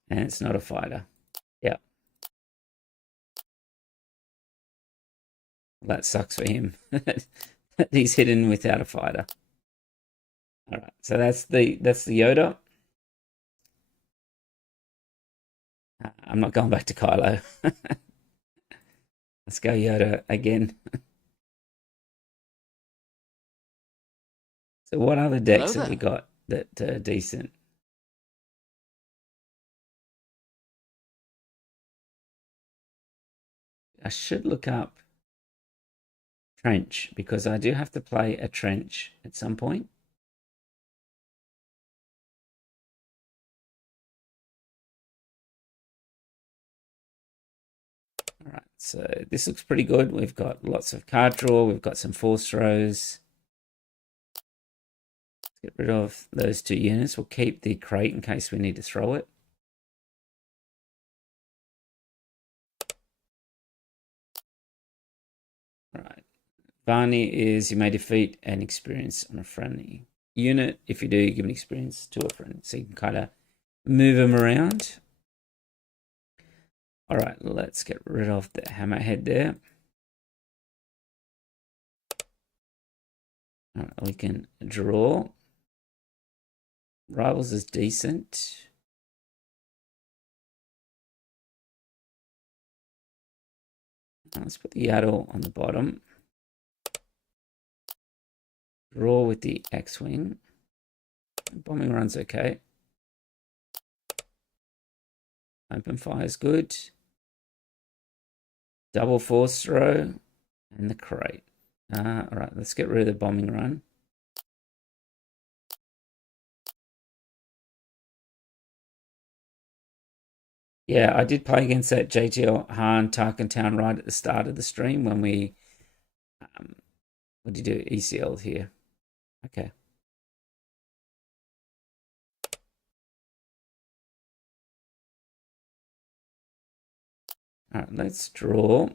And it's not a fighter. Yeah. That sucks for him. He's hidden without a fighter. All right, so that's the Yoda. I'm not going back to Kylo. Let's go Yoda again. So what other decks have we got that are decent? I should look up Trench because I do have to play a Trench at some point. All right, so this looks pretty good. We've got lots of card draw. We've got some force throws. Let's get rid of those 2 units. We'll keep the crate in case we need to throw it. All right. Barney is you may defeat an experience on a friendly unit. If you do, you give an experience to a friend. So you can kind of move them around. All right, let's get rid of the hammerhead there. All right, we can draw. Rivals is decent. Let's put the Yaddle on the bottom. Draw with the X-Wing. Bombing run's okay. Open fire is good. Double force throw and the crate. All right, let's get rid of the bombing run. Yeah, I did play against that JTL Han Tarkin Town right at the start of the stream when we, what did you do? ECL here. Okay. All right, let's draw.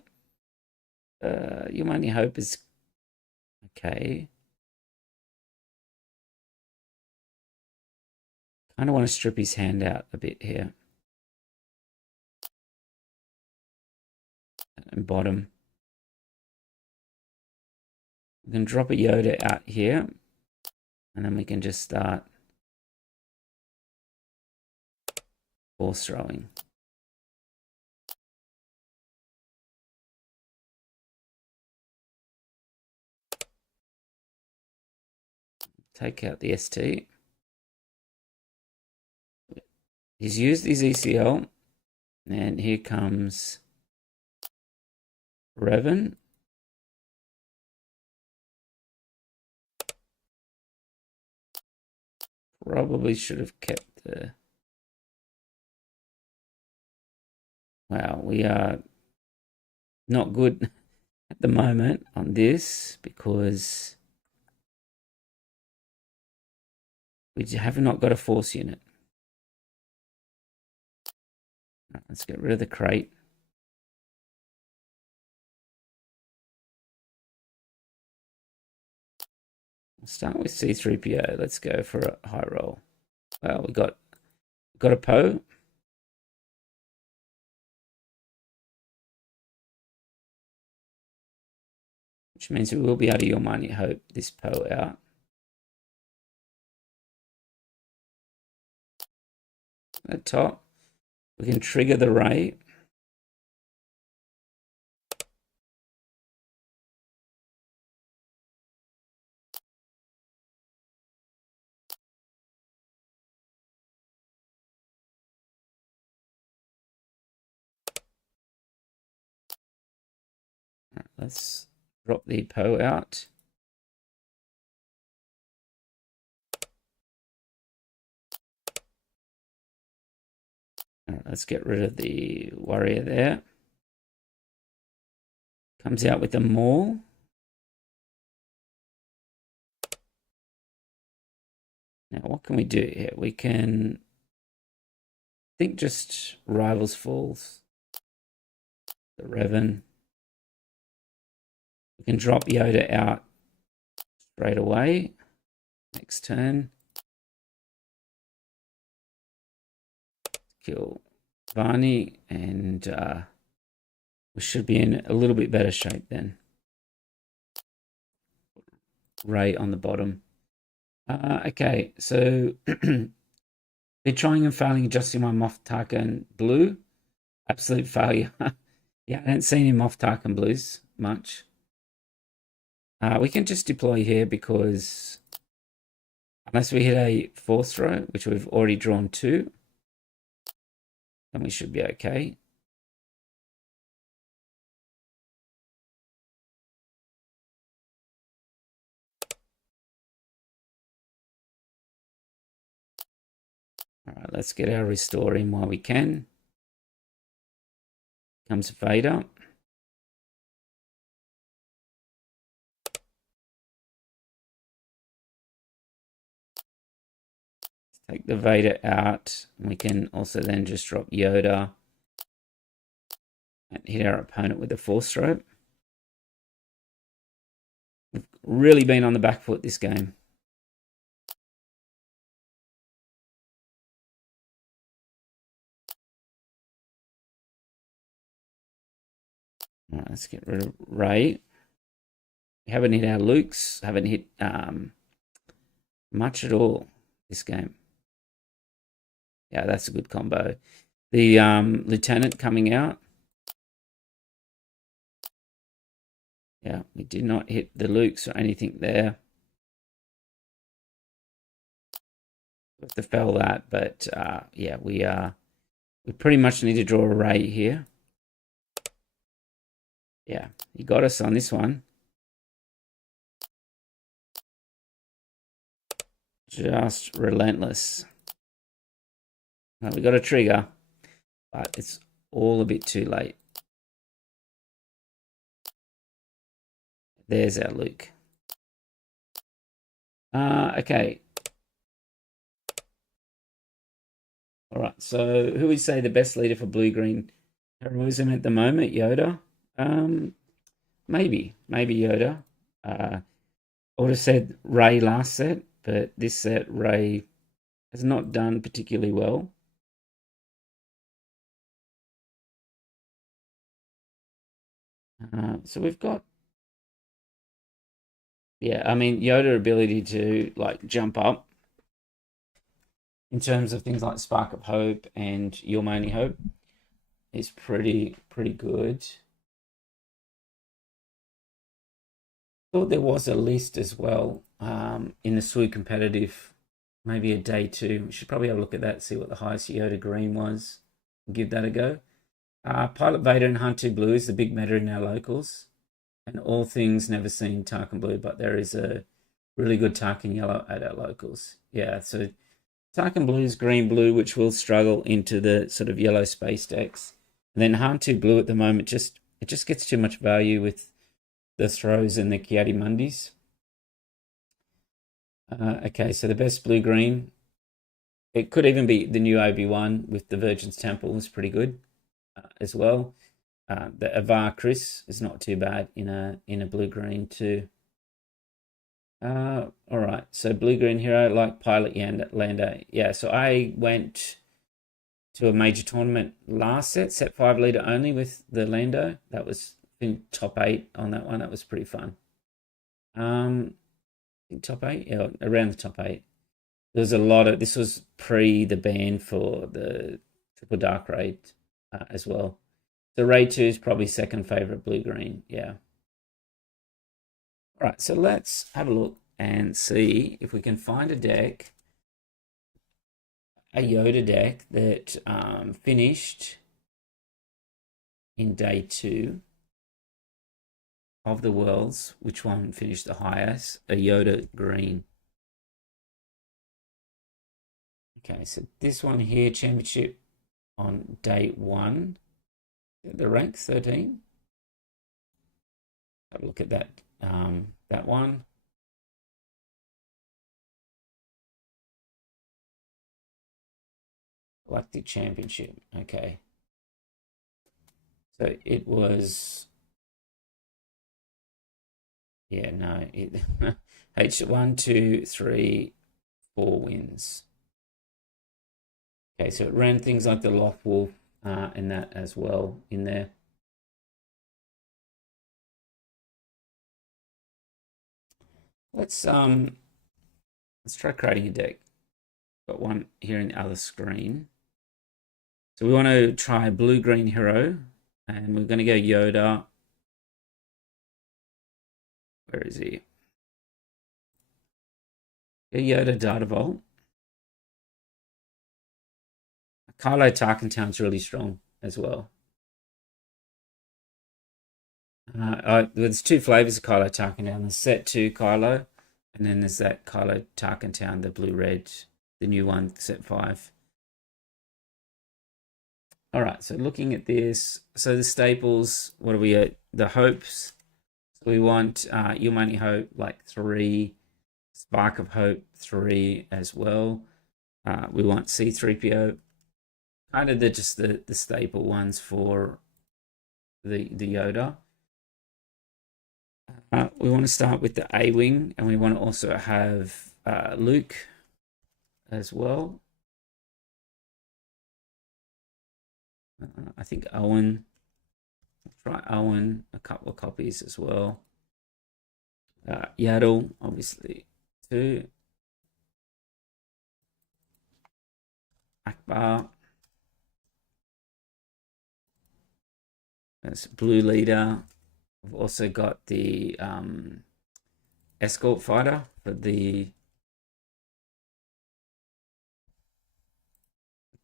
Your Mighty Hope is okay. Kind of want to strip his hand out a bit here. And bottom. We can drop a Yoda out here. And then we can just start Force throwing. Take out the ST. He's used his ECL. And here comes Revan. Probably should have kept the... Wow, we are not good at the moment on this because we have not got a force unit. Let's get rid of the crate. We'll start with C-3PO. Let's go for a high roll. Well, we got a Poe. Which means we will be able to your money hope this Poe out. At the top, we can trigger the ray. Let's drop the Poe out. Let's get rid of the warrior there. Comes out with a Maul. Now, what can we do here? We can, I think, just Rivals Falls. The Revan. We can drop Yoda out straight away. Next turn. Kill Varney, and we should be in a little bit better shape then. Ray on the bottom. Okay, so been trying and failing adjusting my Moff Tarkin blue. Absolute failure. Yeah, I haven't seen him Moff Tarkin blues much. We can just deploy here because unless we hit a force throw, which we've already drawn 2, then we should be okay. All right, let's get our restore in while we can. Comes Vader. Take the Vader out. We can also then just drop Yoda and hit our opponent with a force stroke. We've really been on the back foot this game. All right, let's get rid of Rey. We haven't hit our Lukes. Haven't hit much at all this game. Yeah, that's a good combo. The Lieutenant coming out. Yeah, we did not hit the Lukes or anything there. We have to fail that, but yeah, we pretty much need to draw a Ray here. Yeah, he got us on this one. Just relentless. Well, we got a trigger, but it's all a bit too late. There's our Luke. Okay. All right. So, who would say the best leader for blue-green heroism at the moment? Yoda. Maybe Yoda. I would have said Ray last set, but this set Ray has not done particularly well. So we've got, yeah, I mean Yoda ability to like jump up in terms of things like Spark of Hope and Your Only Hope, is pretty good. Thought there was a list as well in the SWU competitive, maybe a day two. We should probably have a look at that, see what the highest Yoda Green was. Give that a go. Pilot Vader and Hunter Blue is the big meta in our locals. And all things never seen Tarkin Blue, but there is a really good Tarkin Yellow at our locals. Yeah, so Tarkin Blue is Green Blue, which will struggle into the sort of yellow space decks. And then Hantu Blue at the moment it just gets too much value with the throws and the Kiadi Mundis. Okay, so the best blue green. It could even be the new Obi-Wan with the Virgin's Temple is pretty good as well. The Avar Chris is not too bad in a blue green too. All right, so blue green hero like Pilot Lando. Yeah, so I went to a major tournament last set 5 leader only with the Lando. That was in top 8 on that one. That was pretty fun. Top 8, yeah, around the top 8. There was a lot of. This was pre the ban for the triple dark raid as well. So raid 2 is probably second favorite blue green. Yeah. All right, so let's have a look and see if we can find a deck, a Yoda deck that finished in day 2 of the Worlds. Which one finished the highest? A Yoda Green. Okay, so this one here, Championship on day 1. The rank 13. Have a look at that. That one. Galactic Championship. Okay. So it was. Yeah, no. H1, 2, 3, 4 wins. Okay, so it ran things like the Lock Wolf and that as well in there. Let's try creating a deck. Got one here in the other screen. So we want to try blue green hero, and we're going to go Yoda. Where is he? Yoda Datava. Kylo Tarkentown's really strong as well. There's 2 flavors of Kylo Tarkentown. There's set 2 Kylo, and then there's that Kylo Tarkentown, the blue-red, the new one, set 5. All right, so looking at this, so the staples, what are we at? The hopes. So we want Your Money Hope, like 3, Spark of Hope, 3 as well. We want C3PO, kind of just the staple ones for the Yoda. We want to start with the A-Wing, and we want to also have Luke as well. I think Owen. Try Owen, a couple of copies as well. Yaddle, obviously, 2. Akbar. That's Blue Leader. We've also got the Escort Fighter for the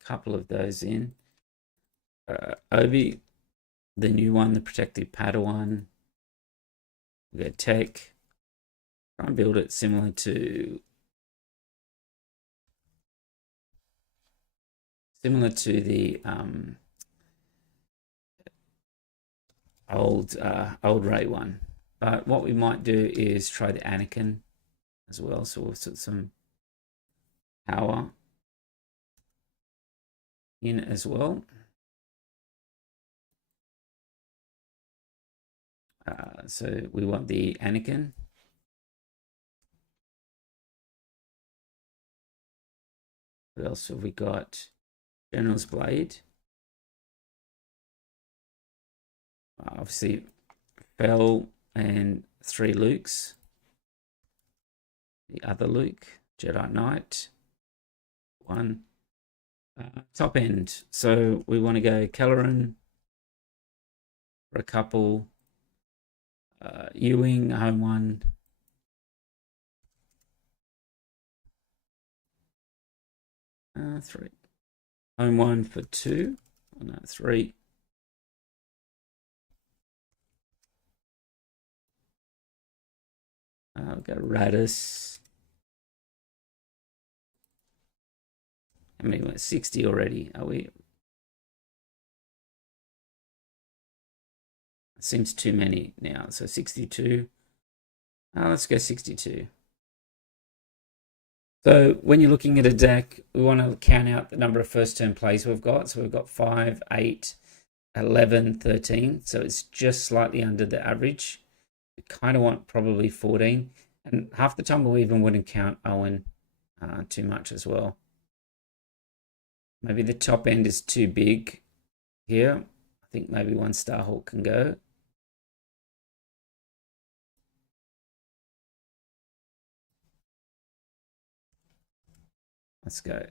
couple of those in. Obi, the new one, the Protective Padawan. We got Tech. Try and build it similar to the old Ray one. But what we might do is try the Anakin as well. So we'll put some power in as well. So we want the Anakin. What else have we got? General's Blade. Obviously, Fell and 3 Lukes. The other Luke, Jedi Knight. one. Top end. So we want to go Kelleran for a couple. Ewing, home one. Three. Home one for two. Oh, no, three. We've got Radis. How many went? 60 already. Are we? Seems too many now. So 62. Let's go 62. So when you're looking at a deck, we want to count out the number of first turn plays we've got. So we've got 5, 8, 11, 13. So it's just slightly under the average. We kind of want probably 14. And half the time we even wouldn't count Owen too much as well. Maybe the top end is too big here. I think maybe one Starhawk can go. Let's go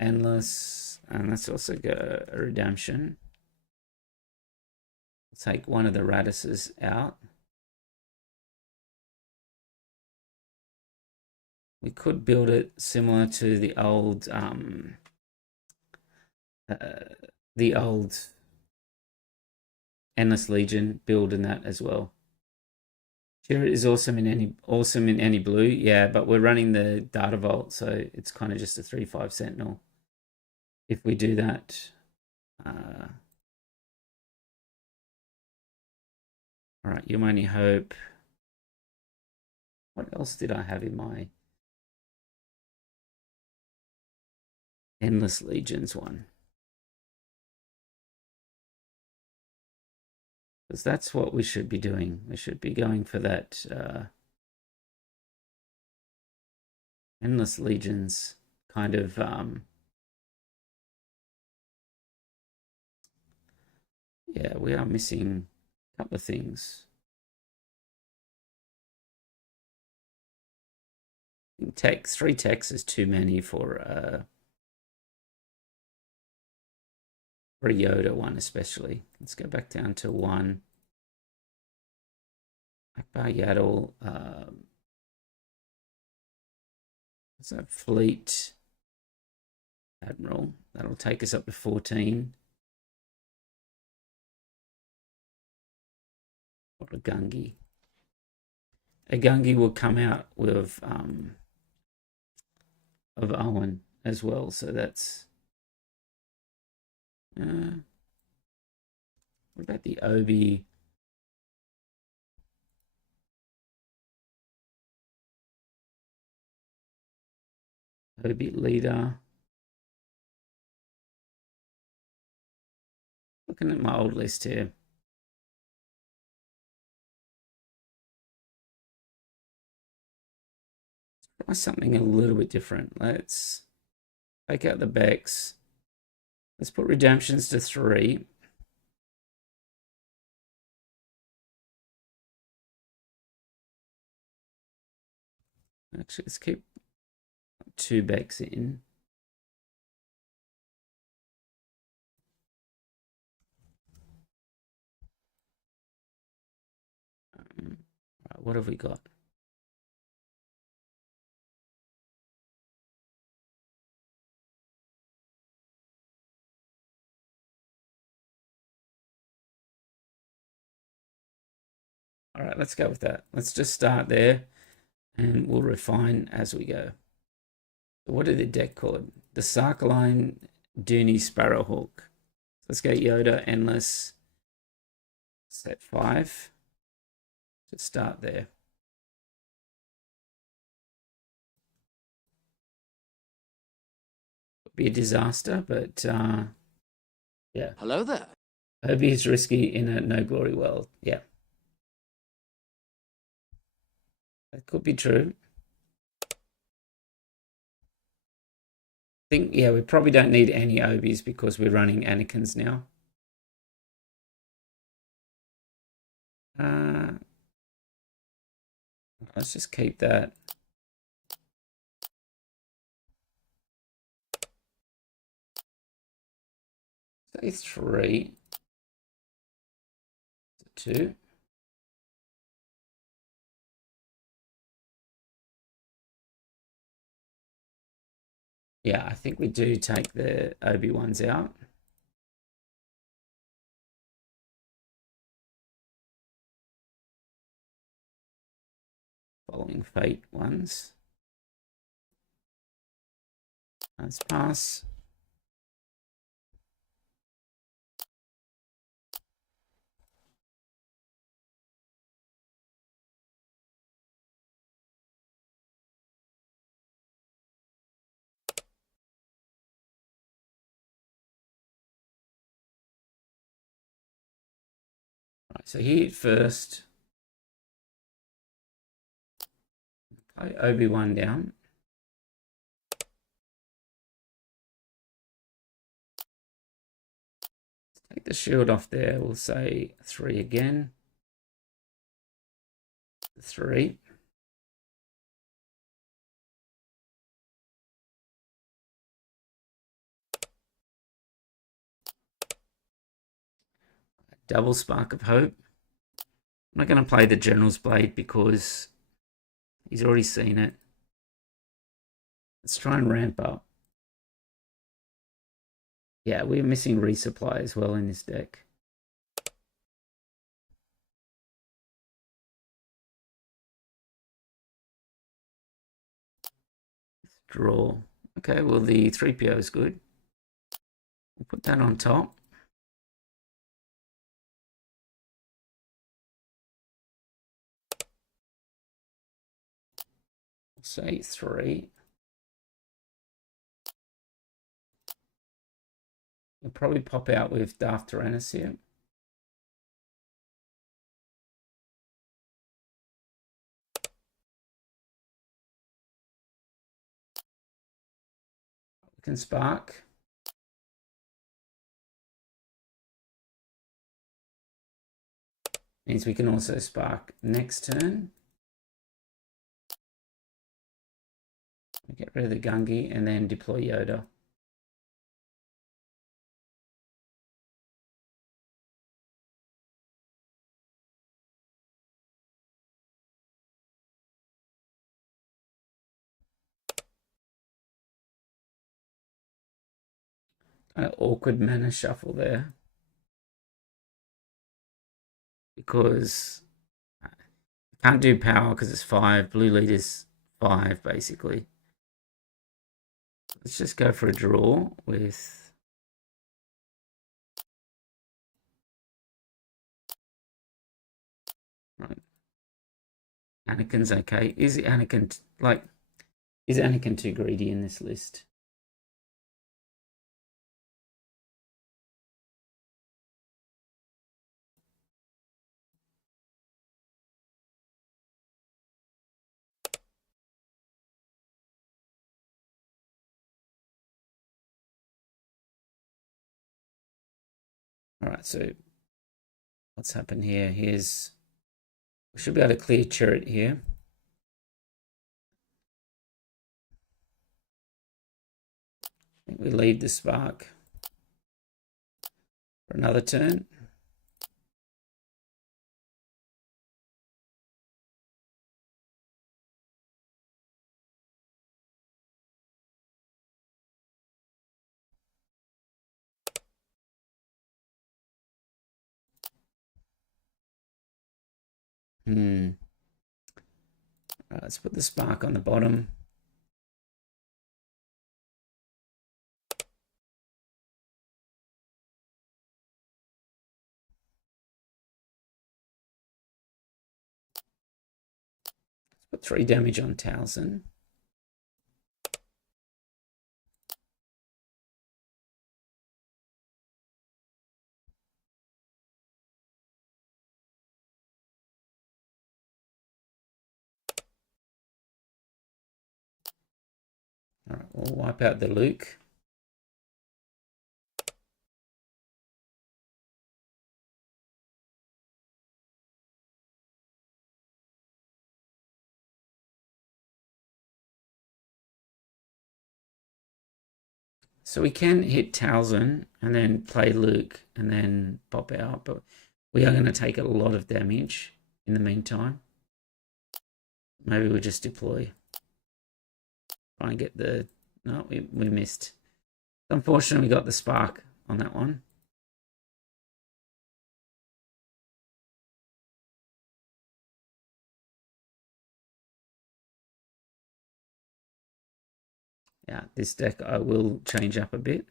Endless. And let's also go a Redemption. Take one of the Radises out. We could build it similar to the old Endless Legion build in that as well. Chirrut is awesome in any blue, yeah, but we're running the Data Vault, so it's kind of just a 3/5 Sentinel. If we do that, all right, You Only Hope. What else did I have in my Endless Legions one? Because that's what we should be doing. We should be going for that Endless Legions kind of yeah, we are missing a couple of things. Three techs is too many for a Yoda one especially. Let's go back down to one. Akbar Yaddle. What's that? Fleet Admiral. That'll take us up to 14. Or a Gungi. A Gungi will come out with of Owen as well, so that's what about the Obi? Obi leader. Looking at my old list here. Try something a little bit different. Let's take out the Becks. Let's put redemptions to 3. Actually, let's keep 2 Becks in. Right, what have we got? All right, let's go with that. Let's just start there and we'll refine as we go. What did the deck called? The Sarkaline Dooney Sparrowhawk. Let's go Yoda Endless set 5. Just start there. Would be a disaster, but yeah. Hello there. Obi is risky in a no glory world. Yeah. That could be true. I think, yeah, we probably don't need any Obis because we're running Anakins now. Let's just keep that. say 3 to 2. Yeah, I think we do take the Obi-Wans out. Following fate ones. Let's pass. Right, so here first, play Obi-Wan down. Take the shield off there. We'll say 3 again. 3. Double Spark of Hope. I'm not going to play the General's Blade because he's already seen it. Let's try and ramp up. Yeah, we're missing resupply as well in this deck. Draw. Okay, well, the 3PO is good. We'll put that on top. We'll say 3. We'll probably pop out with Darth Tyrannus here. We can spark. Means we can also spark next turn. We get rid of the Gungi and then deploy Yoda. Kind of awkward mana shuffle there. Because can't do power because it's 5. Blue leader's 5 basically. Let's just go for a draw with right. Anakin's okay. Is Anakin too greedy in this list? All right, so what's happened here? We should be able to clear Chirrut here. I think we leave the spark for another turn. Right, let's put the spark on the bottom. Let's put 3 damage on Towson. All right, we'll wipe out the Luke. So we can hit Talzin and then play Luke and then pop out, but we are going to take a lot of damage in the meantime. Maybe we'll just deploy. Try and get the... No, we missed. Unfortunately, we got the spark on that one. Yeah, this deck I will change up a bit.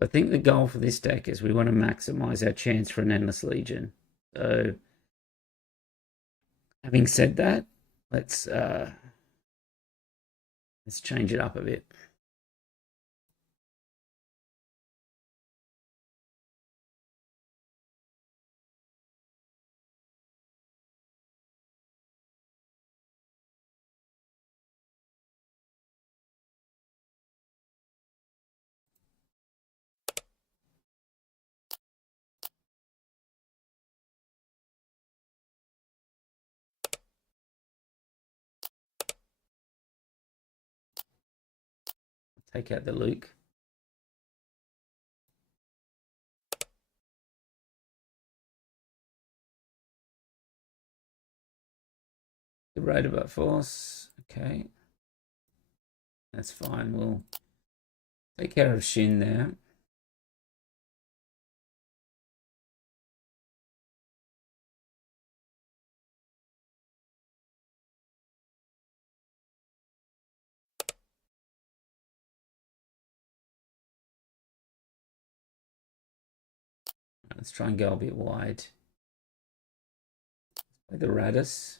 I think the goal for this deck is we want to maximize our chance for an Endless Legion. So, having said that, let's change it up a bit. Take out the Luke. The Roundabout Force. Okay. That's fine. We'll take care of Shin there. Let's try and go a bit wide. Play the Radis.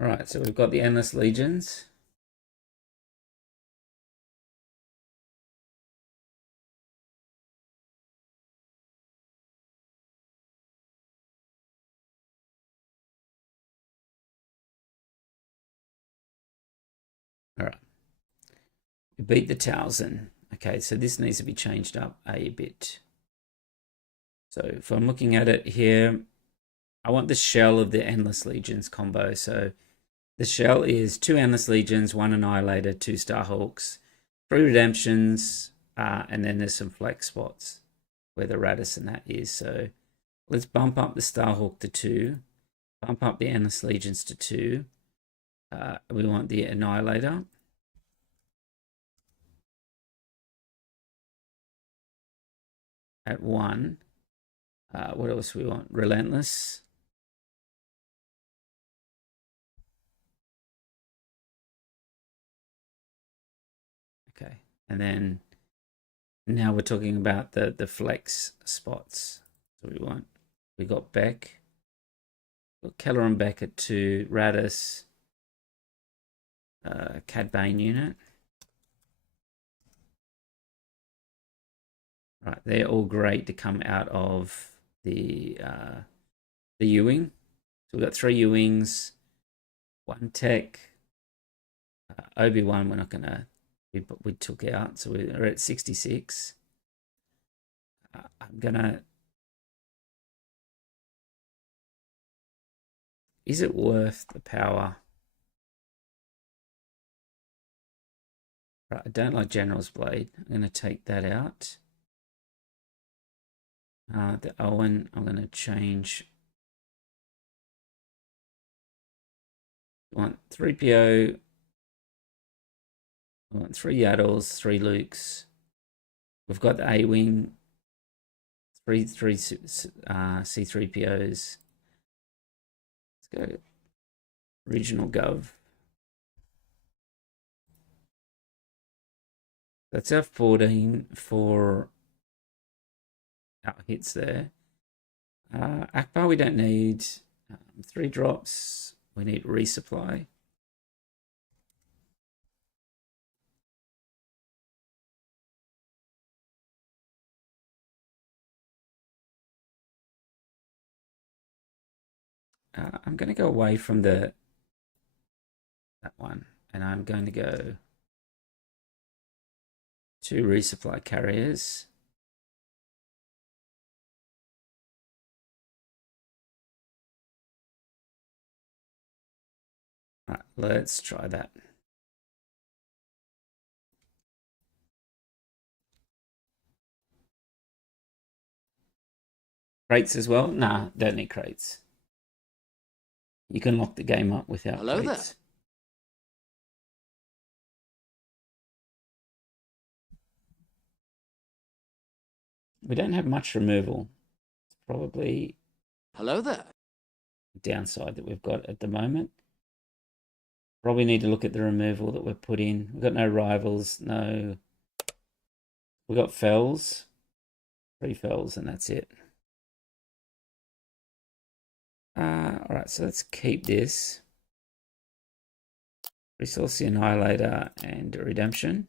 All right, so we've got the Endless Legions. All right. We beat the Talzin. Okay, so this needs to be changed up a bit. So if I'm looking at it here, I want the shell of the Endless Legions combo. So the shell is 2 Endless Legions, 1 Annihilator, 2 Starhawks, 3 Redemptions, and then there's some flex spots where the Radis and that is. So let's bump up the Starhawk to 2, bump up the Endless Legions to 2. We want the Annihilator. At 1. What else we want? Relentless. Okay, and then now we're talking about the flex spots. So we got Beck, got Keller and Beck at 2, Radis, Cad Bane unit. Right, they're all great to come out of the U-wing. So we've got 3 U-wings, 1 tech, Obi-Wan we're not gonna, we took out, so we're at 66. I'm gonna, is it worth the power? Right, I don't like General's Blade. I'm gonna take that out. The Owen, I'm gonna change. I want 3PO. I want 3 Yaddles, 3 Lukes. We've got the A-Wing, 3 C3POs. Let's go Regional Gov. That's our 14 for our hits there. Akbar, we don't need 3 drops. We need resupply. I'm going to go away from that one, and I'm going to go 2 resupply carriers. All right, let's try that. Crates as well? Nah, don't need crates. You can lock the game up without Hello crates. there. We don't have much removal. It's probably Hello there. the downside that we've got at the moment. Probably need to look at the removal that we've put in. We've got no rivals, no... We've got fells. 3 fells, and that's it. Alright, so let's keep this. Resource the Annihilator and Redemption.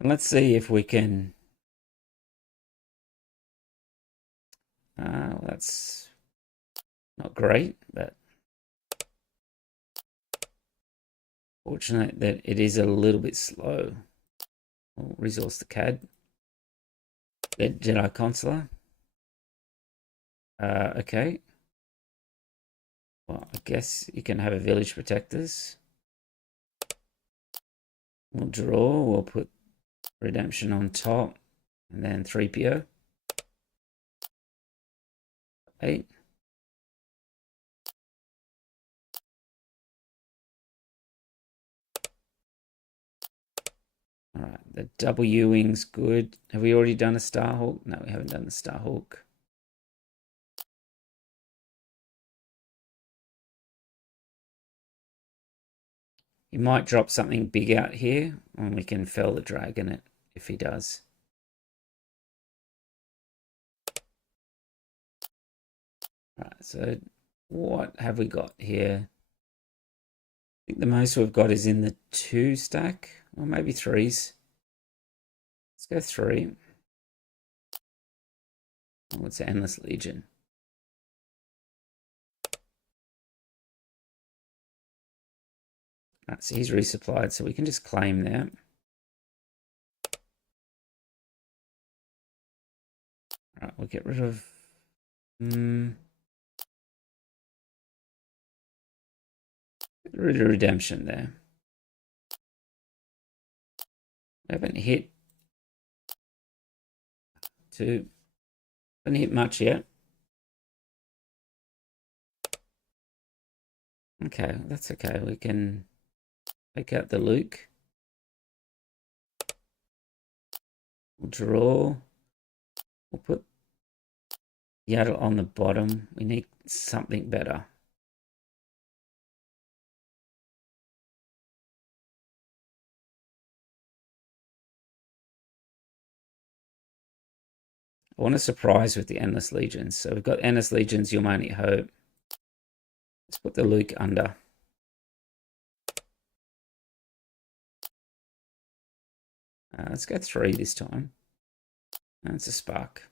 And let's see if we can... well, that's not great, but fortunate that it is a little bit slow. We'll resource the CAD. The Jedi Consular. Okay. Well, I guess you can have a Village Protectors. We'll draw. We'll put Redemption on top. And then 3PO. 8. Alright, the W wing's good. Have we already done a Starhawk? No, we haven't done the Starhawk. He might drop something big out here, and we can fell the dragon if he does. Right, so what have we got here? I think the most we've got is in the 2 stack, or maybe 3s. Let's go 3. Oh, it's Endless Legion. Right, so he's resupplied, so we can just claim that. Right, we'll get rid of... Get rid of Redemption there. We haven't hit... Haven't hit much yet. Okay, that's okay. We can take out the Luke. We'll draw. We'll put Yaddle on the bottom. We need something better. I want a surprise with the Endless Legions. So we've got Endless Legions, Your Only Hope. Let's put the Luke under. Let's go 3 this time. That's a spark.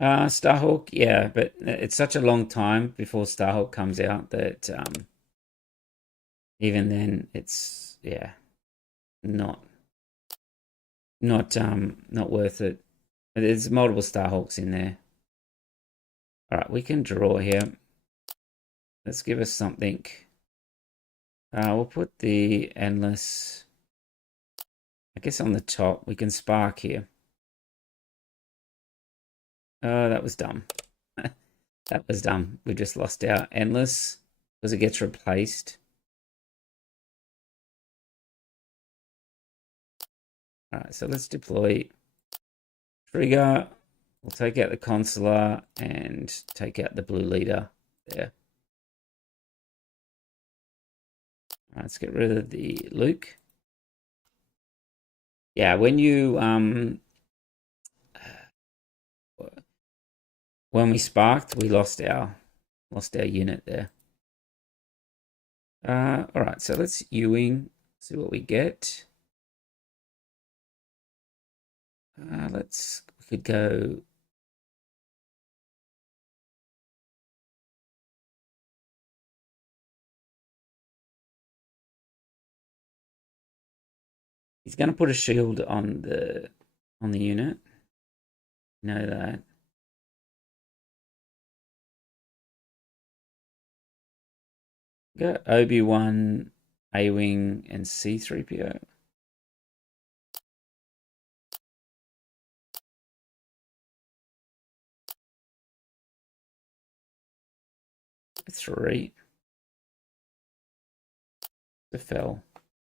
Starhawk, yeah, but it's such a long time before Starhawk comes out that even then it's not worth it. There's multiple Starhawks in there. All right, we can draw here. Let's give us something. We'll put the Endless, I guess, on the top. We can spark here. Oh, that was dumb. That was dumb. We just lost our Endless because it gets replaced. Alright, so let's deploy Trigger. We'll take out the Consular and take out the Blue Leader. there. Let's get rid of the Luke. Yeah, when you when we sparked, we lost our unit there. All right, so let's Ewing, see what we get. We could go. He's going to put a shield on the unit. You know that. Go Obi-Wan, A-Wing, and C-3PO. Three. The fell.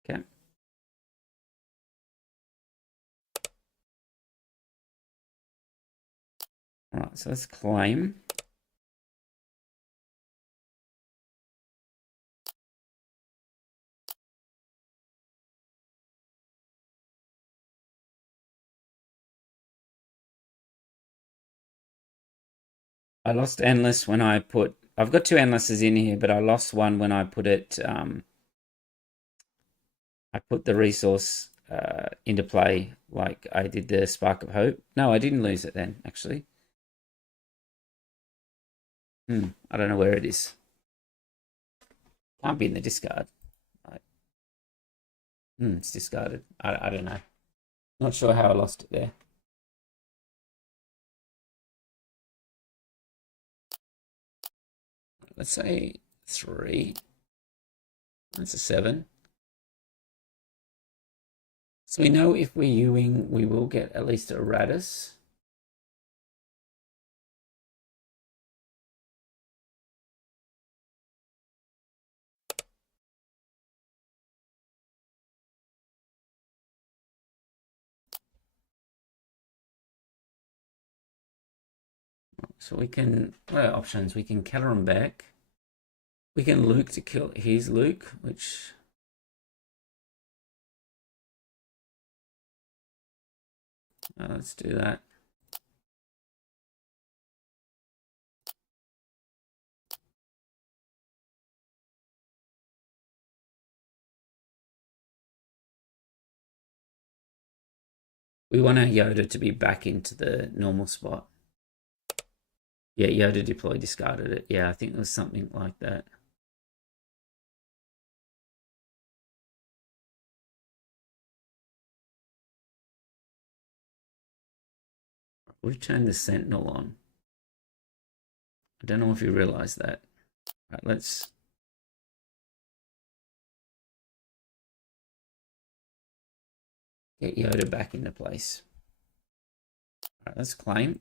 Okay. All right, so let's claim. I lost endless when I put. I've got two endlesses in here, but I lost one when I put it. I put the resource into play, like I did the Spark of Hope. No, I didn't lose it then, actually. I don't know where it is. Can't be in the discard. It's discarded. I don't know. Not sure how I lost it there. Let's say 3. That's a 7. So we know if we're Ewing, we will get at least a Radis. So we can, what are options? We can Keller him back. We can Luke to kill his Luke, which... let's do that. We want our Yoda to be back into the normal spot. Yeah, Yoda deploy discarded it. Yeah, I think it was something like that. We've turned the Sentinel on. I don't know if you realize that. Right, let's... get Yoda back into place. All right, let's claim.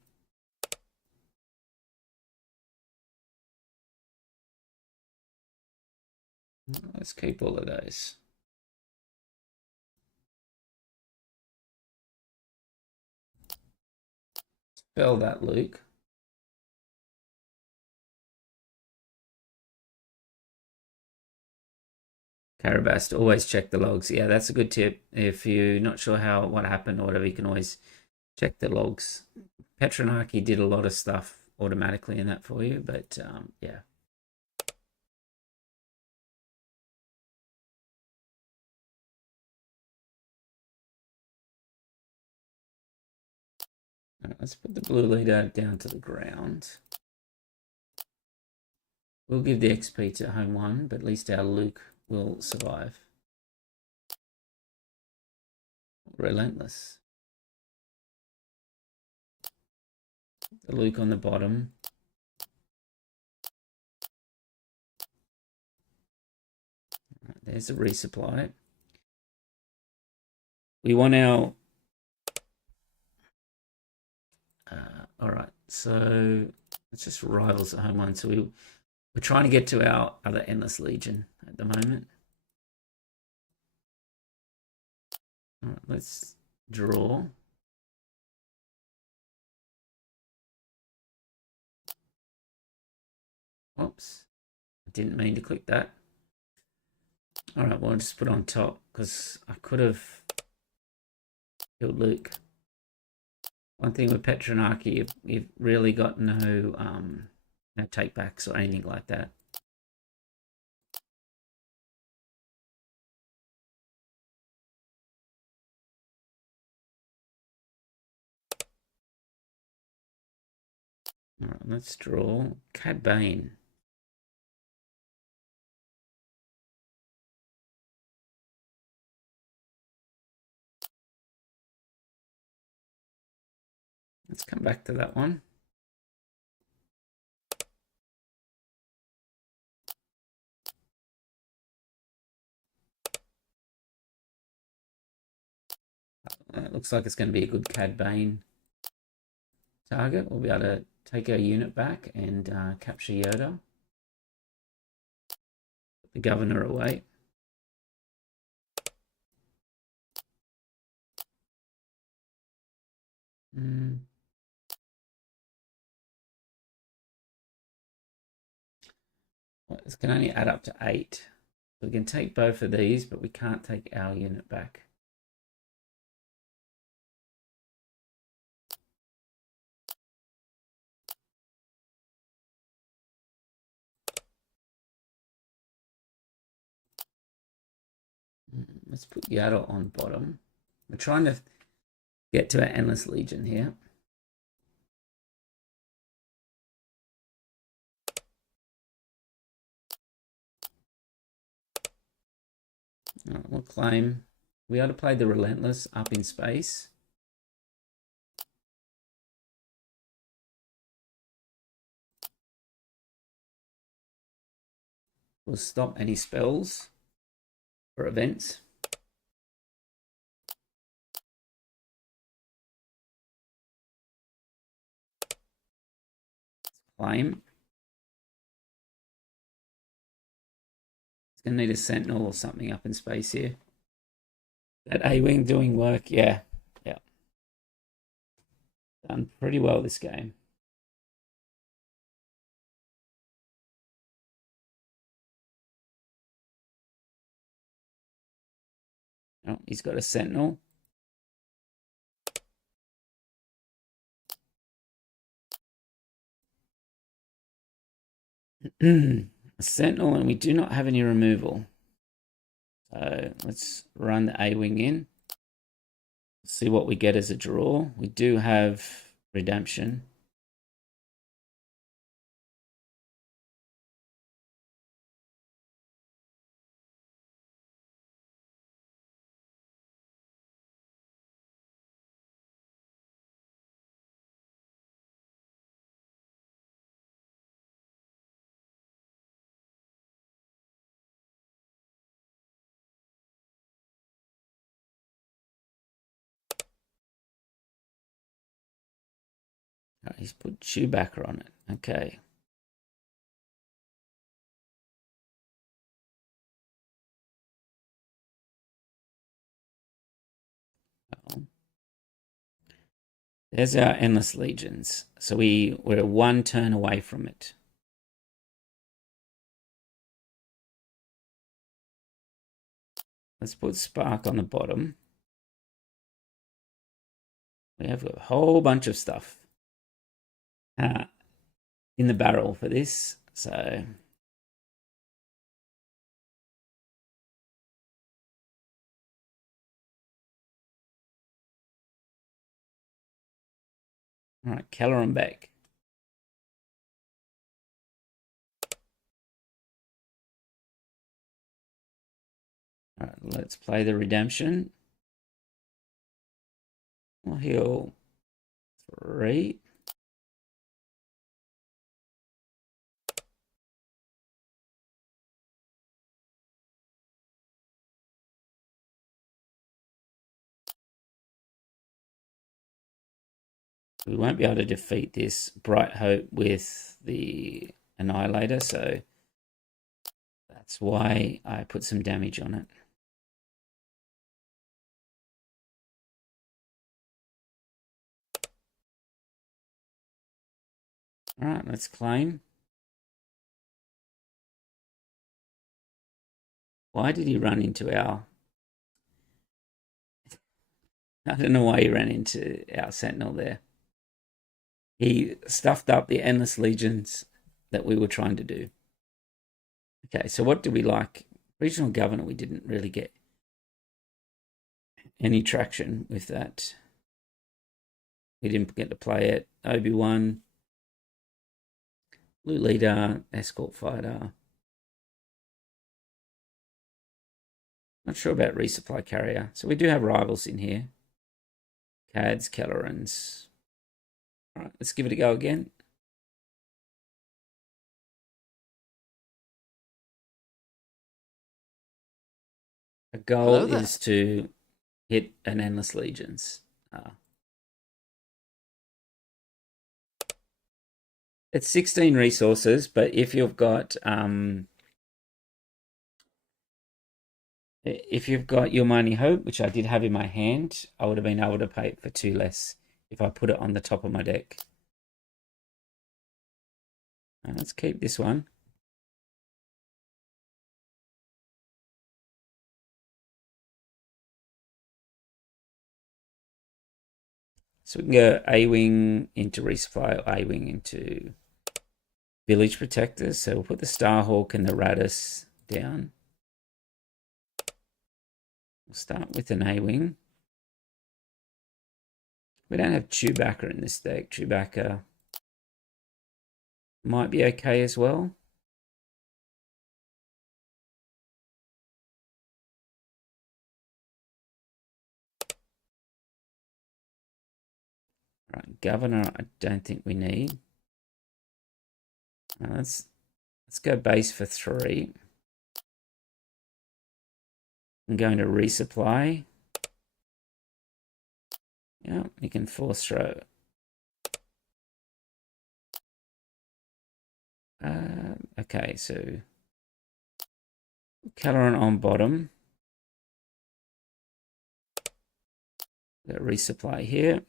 Let's keep all of those. Spell that, Luke. Carabast, always check the logs. Yeah, that's a good tip. If you're not sure what happened or whatever, you can always check the logs. Petronarchy did a lot of stuff automatically in that for you, but yeah. Right, let's put the blue leader down to the ground. We'll give the XP to home 1, but at least our Luke will survive. Relentless. The Luke on the bottom. Right, there's a resupply. We want our... all right, so it's just rivals at home 1. So we're trying to get to our other Endless Legion at the moment. All right, let's draw. Oops, I didn't mean to click that. All right, well, I'll just put it on top because I could have killed Luke. One thing with Petronarchy, you've really got no takebacks or anything like that. All right, let's draw Cad Bane. Let's come back to that one. It looks like it's going to be a good Cad Bane target. We'll be able to take our unit back and capture Yoda. Put the governor away. Well, it can only add up to 8. So we can take both of these, but we can't take our unit back. Let's put Yaddle on bottom. We're trying to get to our Endless Legion here. Right, we'll claim. We ought to play the Relentless up in space. We'll stop any spells or events. Claim. It's going to need a Sentinel or something up in space here. That A-Wing doing work, yeah. Done pretty well this game. Oh, he's got a Sentinel. A Sentinel, and we do not have any removal. So let's run the A-Wing in. See what we get as a draw. We do have redemption. Oh, he's put Chewbacca on it. Okay. There's our Endless Legions. So we're one turn away from it. Let's put Spark on the bottom. We have a whole bunch of stuff in the barrel for this. So all right, Keller and Beck. All right, let's play the redemption. We'll heal 3. We won't be able to defeat this Bright Hope with the Annihilator, so that's why I put some damage on it. All right, let's claim. Why did he run into our... I don't know why he ran into our sentinel there. He stuffed up the endless legions that we were trying to do. Okay, so what do we like? Regional governor, we didn't really get any traction with that. We didn't get to play it. Obi-Wan, Blue Leader, Escort Fighter. Not sure about Resupply Carrier. So we do have rivals in here. Cads, Kellerans. All right, let's give it a go again. A goal is to hit an endless legions. It's 16 resources, but if you've got Your Mighty Hope, which I did have in my hand, I would have been able to pay it for 2 less if I put it on the top of my deck. Let's keep this one. So we can go A-Wing into Resupply, A-Wing into Village Protectors. So we'll put the Starhawk and the Radis down. We'll start with an A-Wing. We don't have Chewbacca in this deck. Chewbacca might be okay as well. Right, Governor, I don't think we need. Let's go base for 3. I'm going to Resupply. Yeah, you can force throw. Okay, so Caloran on bottom. Got Resupply here.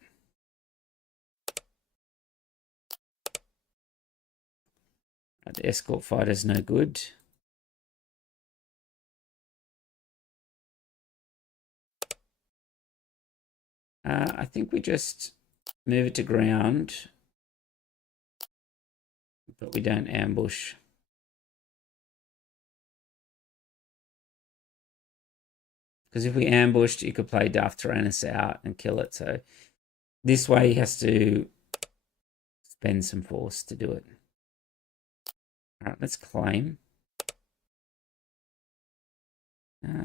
The Escort Fighter's no good. I think we just move it to ground, but we don't ambush. Because if we ambushed, you could play Darth Tyrannus out and kill it. So this way he has to spend some force to do it. All right, let's claim.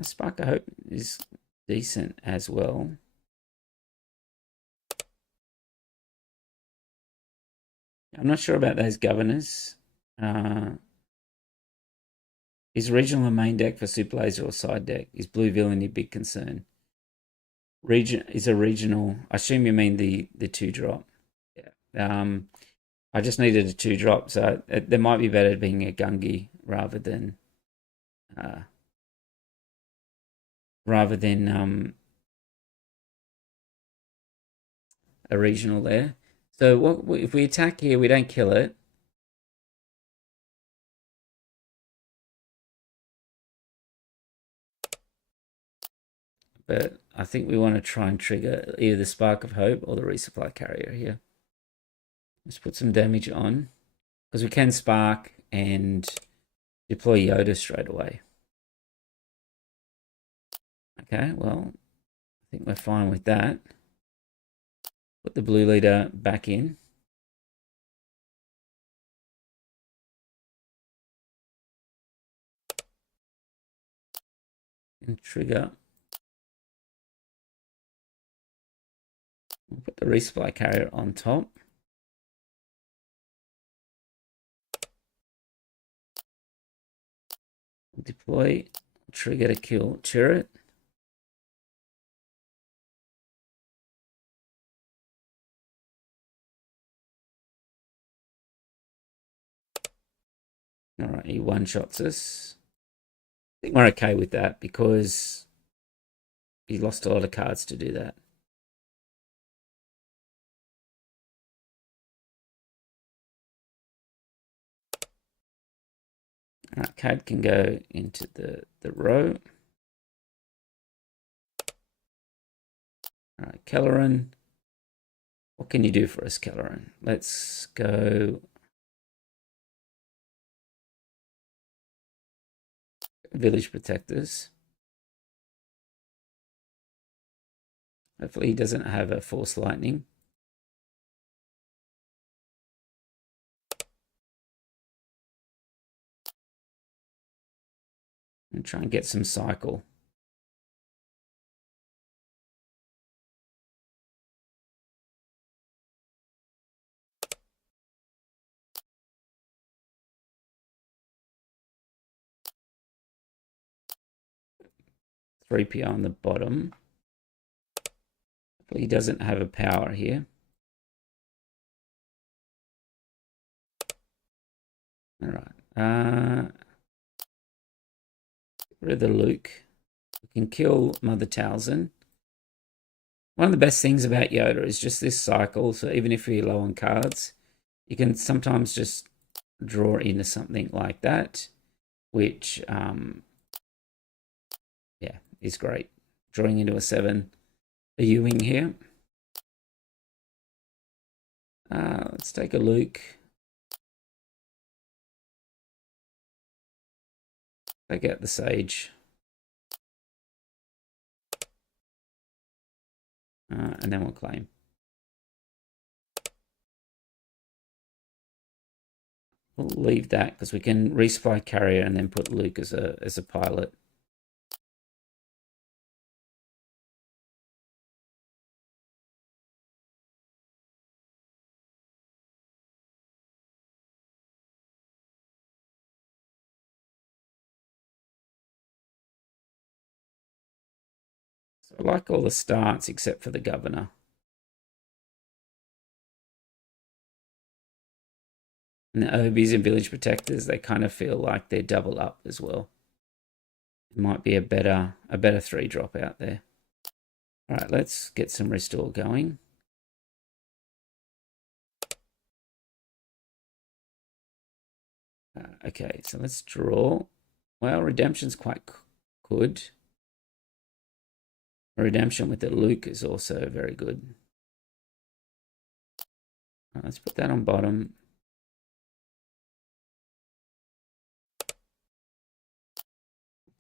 Spark of Hope is decent as well. I'm not sure about those governors. Is regional a main deck for Super Laser or side deck? Is Blue Villain a big concern? Region is a regional. I assume you mean the 2-drop. Yeah. I just needed a 2-drop, so there might be better being a Gungi rather than a regional there. So what if we attack here? We don't kill it. But I think we want to try and trigger either the Spark of Hope or the Resupply Carrier here. Let's put some damage on, because we can Spark and deploy Yoda straight away. Okay, well, I think we're fine with that. Put the Blue Leader back in. And trigger. We'll put the Resupply Carrier on top. Deploy, trigger to kill turret. All right, he one-shots us. I think we're okay with that because he lost a lot of cards to do that. All right, CAD can go into the row. All right, Kelleran. What can you do for us, Kelleran? Let's go Village Protectors. Hopefully he doesn't have a Force Lightning. And try and get some cycle. Three PO on the bottom. Hopefully he doesn't have a power here. All right. Get rid of the Luke. We can kill Mother Talzin. One of the best things about Yoda is just this cycle. So even if you're low on cards, you can sometimes just draw into something like that, which yeah, is great. Drawing into a 7, a Ewing here. Let's take a Luke. Take out the Sage. And then we'll claim. We'll leave that because we can resupply carrier and then put Luke as a pilot. So I like all the starts except for the governor. And the OBs and village protectors, they kind of feel like they're double up as well. It might be a better 3-drop out there. All right, let's get some restore going. Okay, so let's draw. Well, redemption's quite good. Redemption with the Luke is also very good. Right, let's put that on bottom.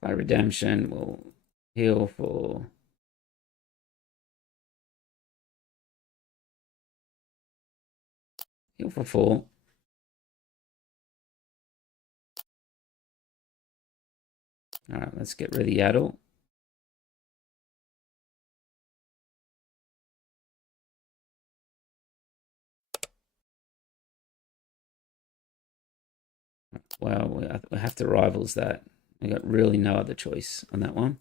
By redemption, we'll heal for heal for 4. All right, let's get rid of Yaddle. Well, we have to rivals that. We got really no other choice on that one.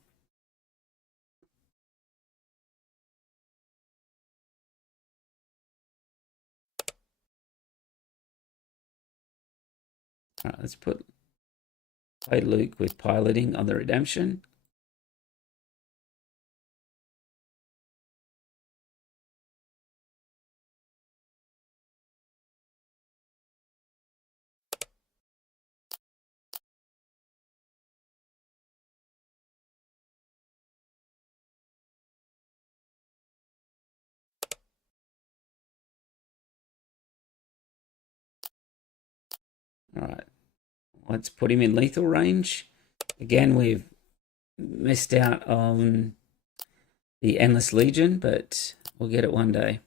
All right, let's play Luke with piloting on the redemption. All right, let's put him in lethal range. Again, we've missed out on the Endless Legion, but we'll get it one day.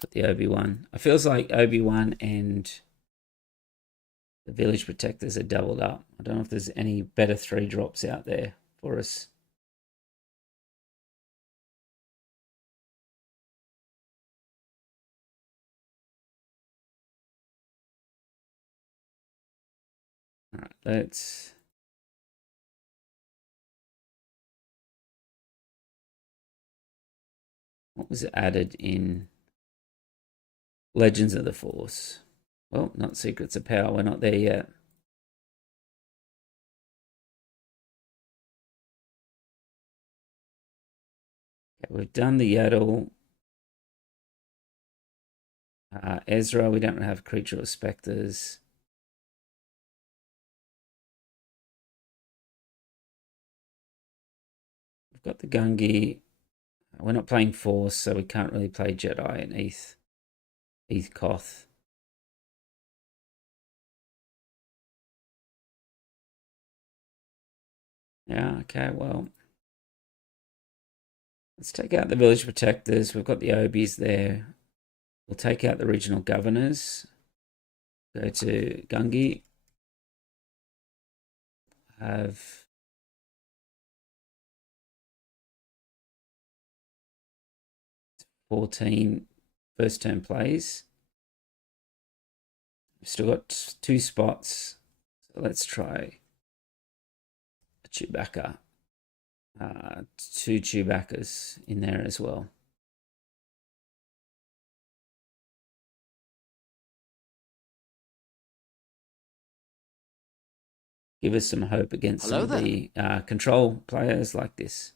Put the Obi-Wan. It feels like Obi-Wan and the Village Protectors are doubled up. I don't know if there's any better 3-drops out there for us. All right, let's... What was added in Legends of the Force? Well, not Secrets of Power. We're not there yet. Okay, we've done the Yaddle. Ezra, we don't have creature or specters. We've got the Gungi. We're not playing Force, so we can't really play Jedi and Eth Koth. Yeah, okay, well. Let's take out the village protectors. We've got the Obies there. We'll take out the regional governors. Go to Gungi. Have 14 first turn plays. We've still got 2 spots. So let's try a Chewbacca. 2 Chewbaccas in there as well. Give us some hope against some of the control players like this.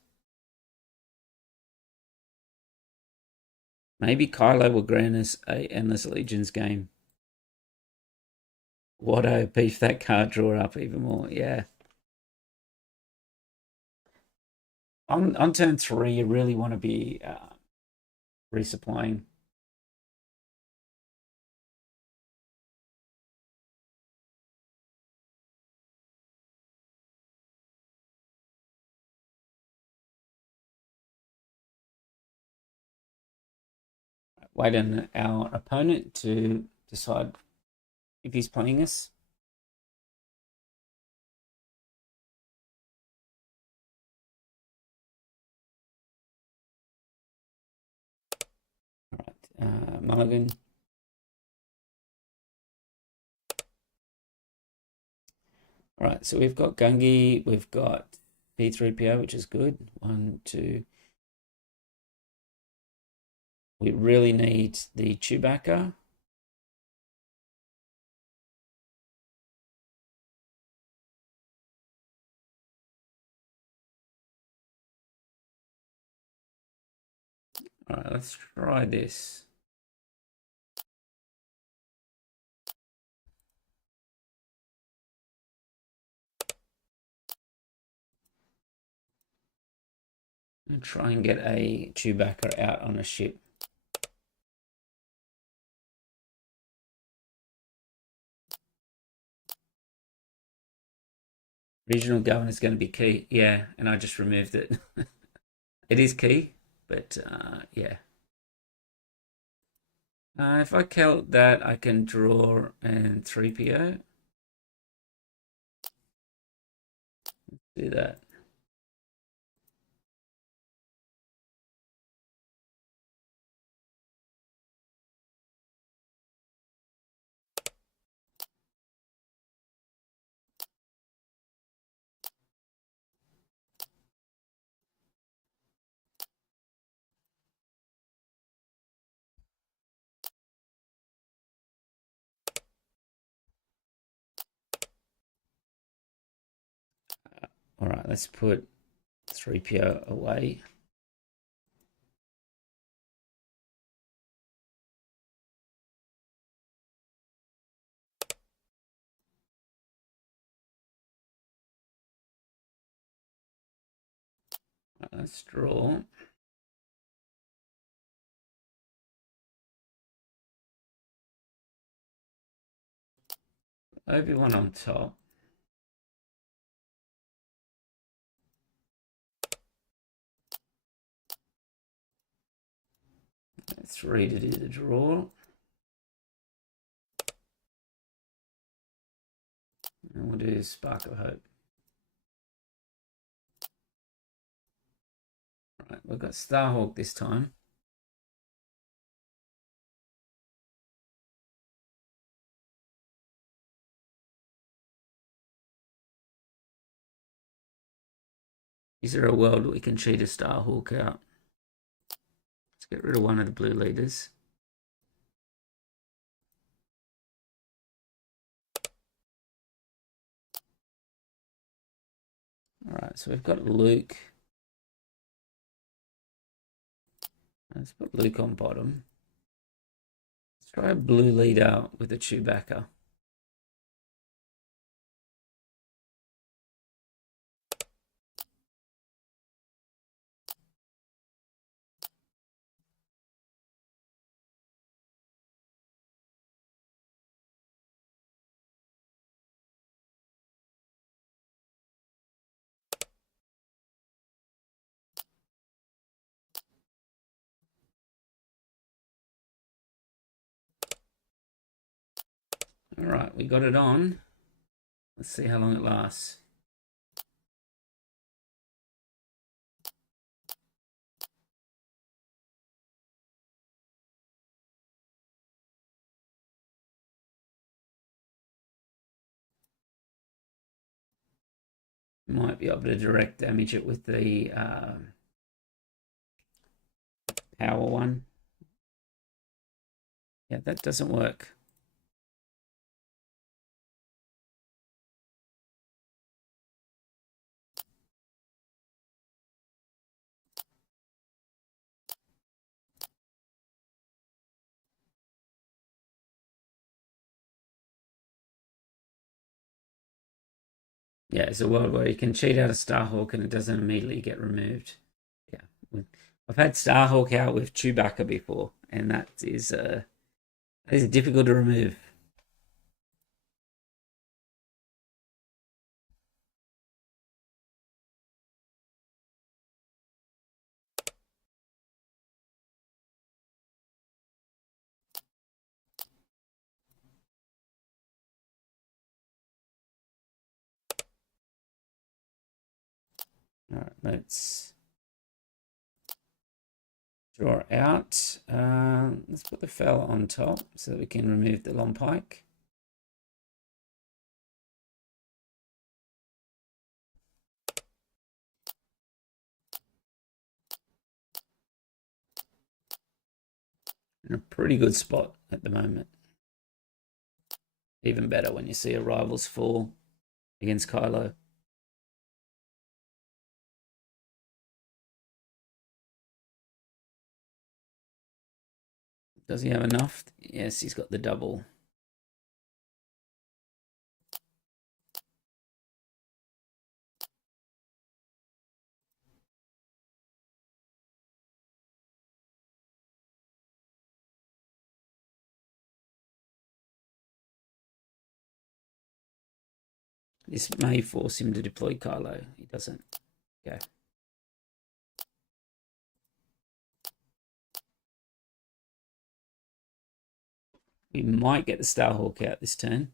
Maybe Kylo will grant us a Endless Legions game. What a beef that card draw up even more. Yeah. On turn 3, you really want to be resupplying. Wait on our opponent to decide if he's playing us. All right, Mulligan. All right, so we've got Gungi, we've got P3PO, which is good. 1, 2. We really need the Chewbacca. All right, let's try this. And try and get a Chewbacca out on a ship. Regional governor is going to be key. Yeah, and I just removed it. It is key, but yeah. If I kill that, I can draw and 3PO. Do that. All right, let's put 3PO away. Right, let's draw. Obi-Wan on top. Let's read it as a draw. And we'll do Spark of Hope. All right, we've got Starhawk this time. Is there a world we can cheat a Starhawk out? Let's get rid of one of the blue leaders. All right, so we've got Luke. Let's put Luke on bottom. Try a blue leader with a Chewbacca. All right, we got it on. Let's see how long it lasts. Might be able to direct damage it with the power one. Yeah, that doesn't work. Yeah, it's a world where you can cheat out a Starhawk and it doesn't immediately get removed. Yeah, I've had Starhawk out with Chewbacca before, and that is difficult to remove. All right, let's draw out. Let's put the fell on top so that we can remove the long pike. In a pretty good spot at the moment. Even better when you see a rivals fall against Kylo. Does he have enough? Yes, he's got the double. This may force him to deploy Kylo. He doesn't. Okay. We might get the Starhawk out this turn.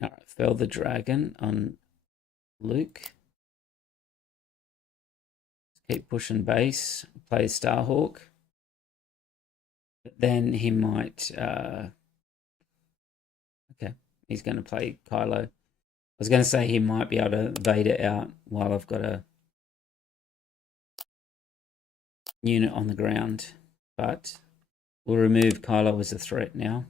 All right, fell the dragon on Luke. Keep pushing base. Play Starhawk. But then he might. Okay, he's going to play Kylo. I was going to say he might be able to Vader out while I've got a unit on the ground, but we'll remove Kylo as a threat now.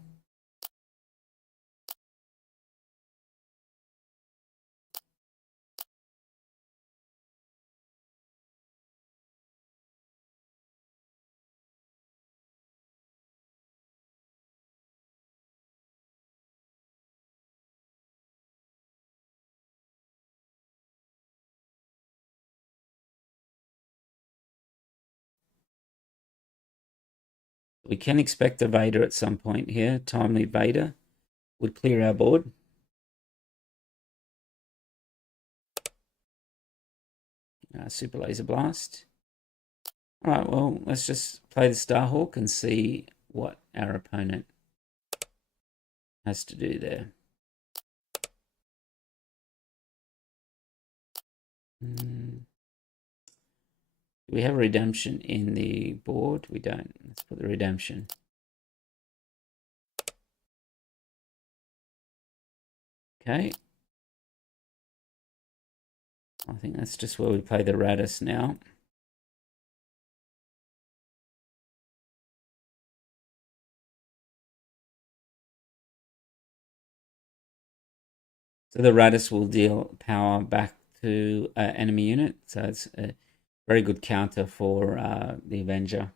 We can expect a Vader at some point here. Timely Vader would clear our board. Super Laser Blast. All right, well, let's just play the Starhawk and see what our opponent has to do there. Do we have redemption in the board? We don't. Let's put the redemption. Okay. I think that's just where we play the Radis now. So the Radis will deal power back to enemy unit. So it's a very good counter for the Avenger.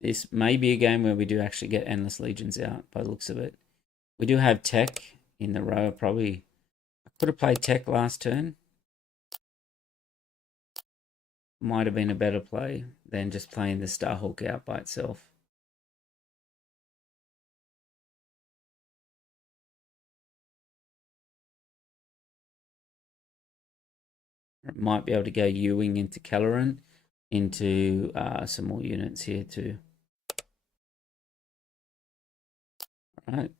This may be a game where we do actually get Endless Legions out by the looks of it. We do have Tech in the row. Probably I could have played Tech last turn. Might have been a better play than just playing the Starhawk out by itself. Might be able to go Ewing into Kelleran into some more units here too. All right.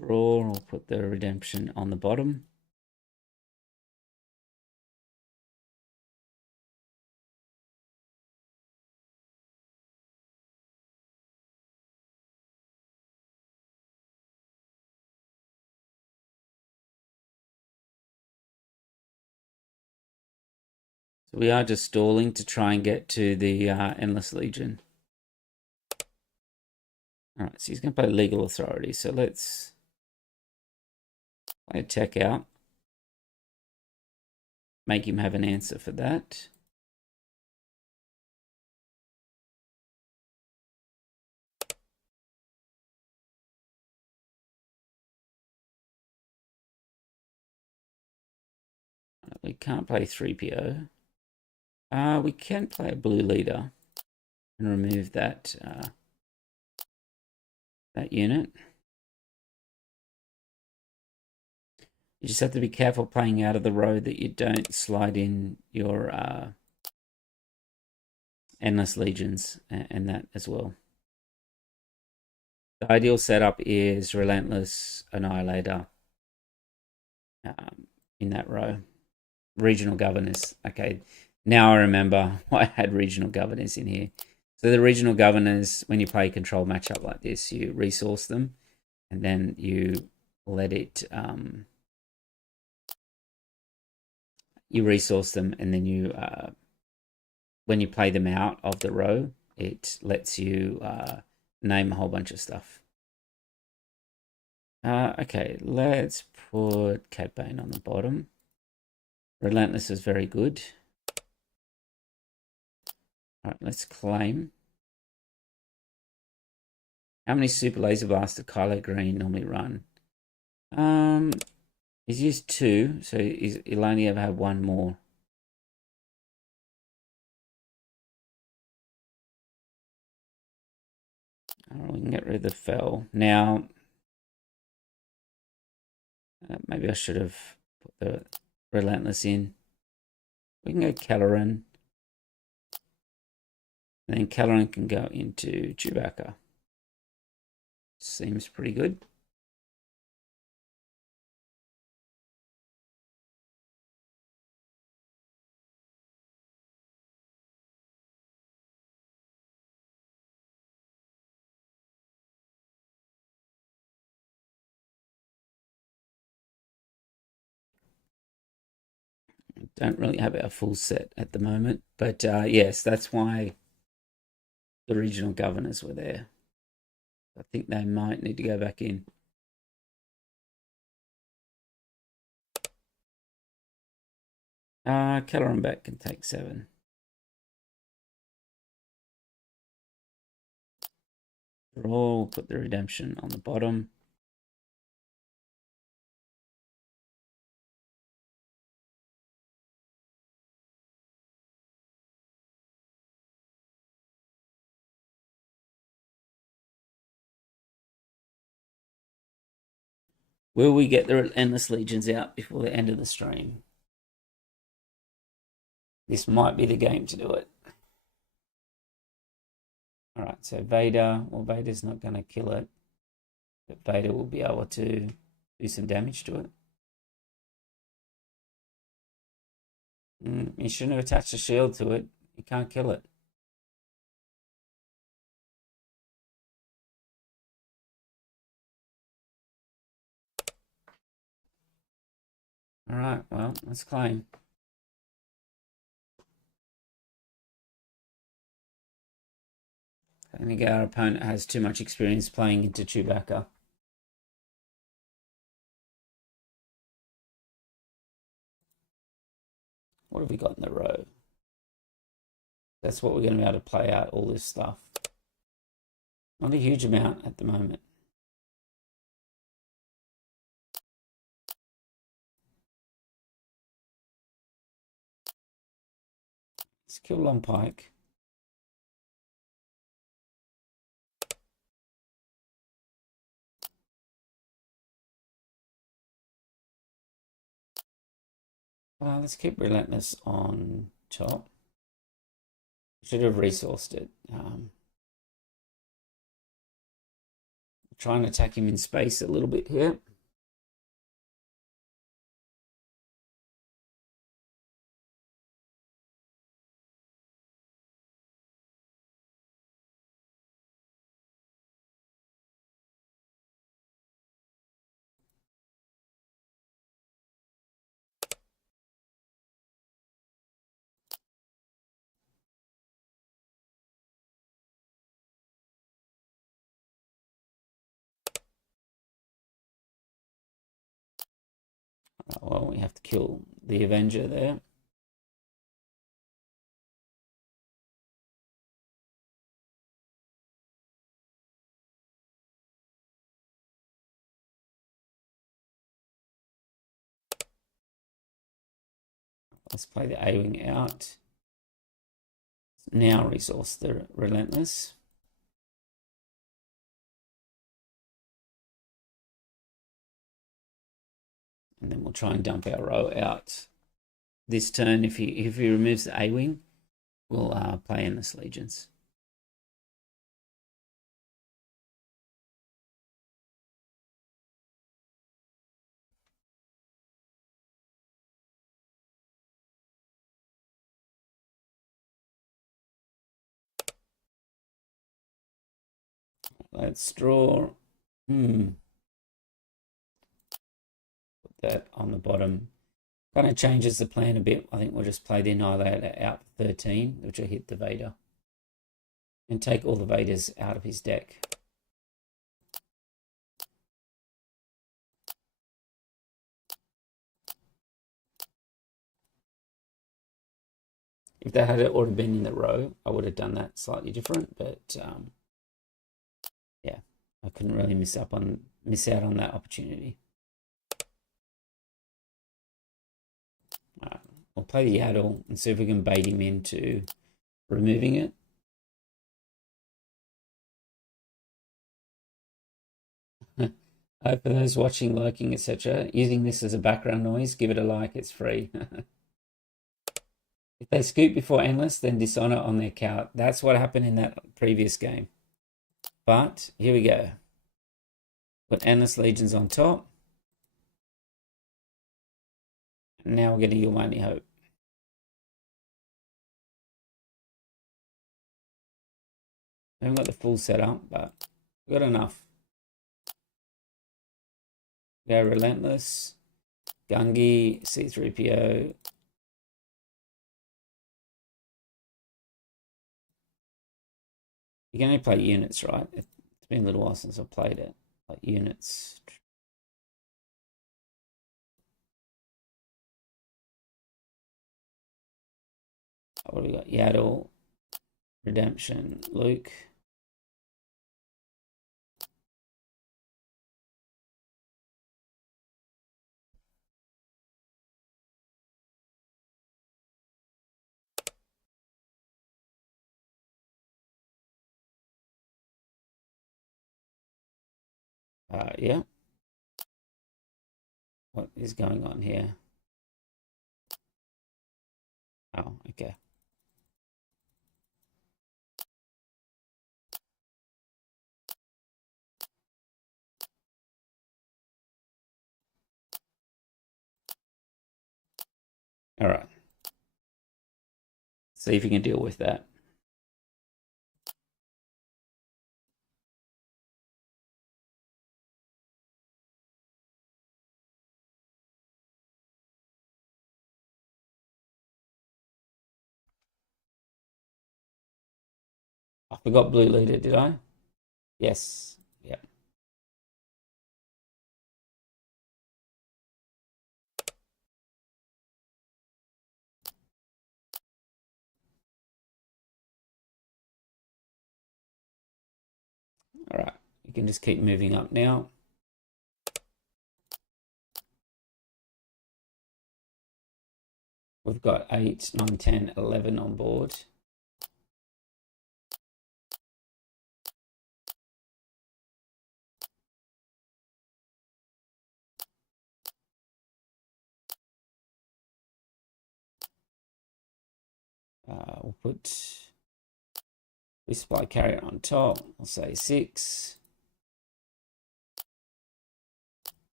Draw, we'll put the redemption on the bottom. So we are just stalling to try and get to the Endless Legion. All right, so he's going to play Legal Authority. So let's play a Tech out. Make him have an answer for that. We can't play 3PO. We can play a blue leader and remove that that unit. You just have to be careful playing out of the road that you don't slide in your Endless Legions and that as well. The ideal setup is Relentless Annihilator in that row. Regional Governors. Okay, now I remember why I had Regional Governors in here. So the Regional Governors, when you play a control matchup like this, you resource them and then you let it... you resource them and then you... when you play them out of the row, it lets you name a whole bunch of stuff. Okay, let's put Cad Bane on the bottom. Relentless is very good. All right, let's claim. How many Super Laser Blasts does Kylo Green normally run? He's used 2, so he'll only ever have 1 more. We can get rid of the Fell. Now, maybe I should have put the Relentless in. We can go Kelleran. And then Kelleran can go into Chewbacca. Seems pretty good. Don't really have our full set at the moment. But yes, that's why the regional governors were there. I think they might need to go back in. Kelleran back can take 7. Draw, put the redemption on the bottom. Will we get the Endless Legions out before the end of the stream? This might be the game to do it. All right, so Vader. Well, Vader's not going to kill it, but Vader will be able to do some damage to it. You shouldn't have attached a shield to it. You can't kill it. All right, well, let's claim. I think our opponent has too much experience playing into Chewbacca. What have we got in the row? That's what we're going to be able to play out all this stuff. Not a huge amount at the moment. Let's kill Long Pike. Let's keep Relentless on top. Should have resourced it. Try and attack him in space a little bit here. Well, we have to kill the Avenger there. Let's play the A-Wing out. Now resource the Relentless. And then we'll try and dump our row out this turn. If he removes the A-Wing, we'll play Endless Legions. Let's draw. Put that on the bottom. Kind of changes the plan a bit. I think we'll just play the Annihilator out for 13, which will hit the Vader. And take all the Vaders out of his deck. If that had already been in the row, I would have done that slightly different. But yeah, I couldn't really miss out on that opportunity. We'll play the Yaddle and see if we can bait him into removing it. For those watching, liking, etc., using this as a background noise, give it a like, it's free. If they scoop before Endless, then Dishonor on their count. That's what happened in that previous game. But here we go. Put Endless Legions on top. Now we're getting Your Only Hope. I haven't got the full setup, but we've got enough. Go Relentless, Gungi, C-3PO. You can only play units, right? It's been a little while since I've played it. Like units. What do we got? Yaddle, Redemption, Luke. Yeah. What is going on here? Oh, okay. All right. See if you can deal with that. forgot blue leader, did I? Yes. Yeah. All right. You can just keep moving up now. We've got 8, 9, 10, 11 on board. We'll put resupply carrier on top. I'll say 6.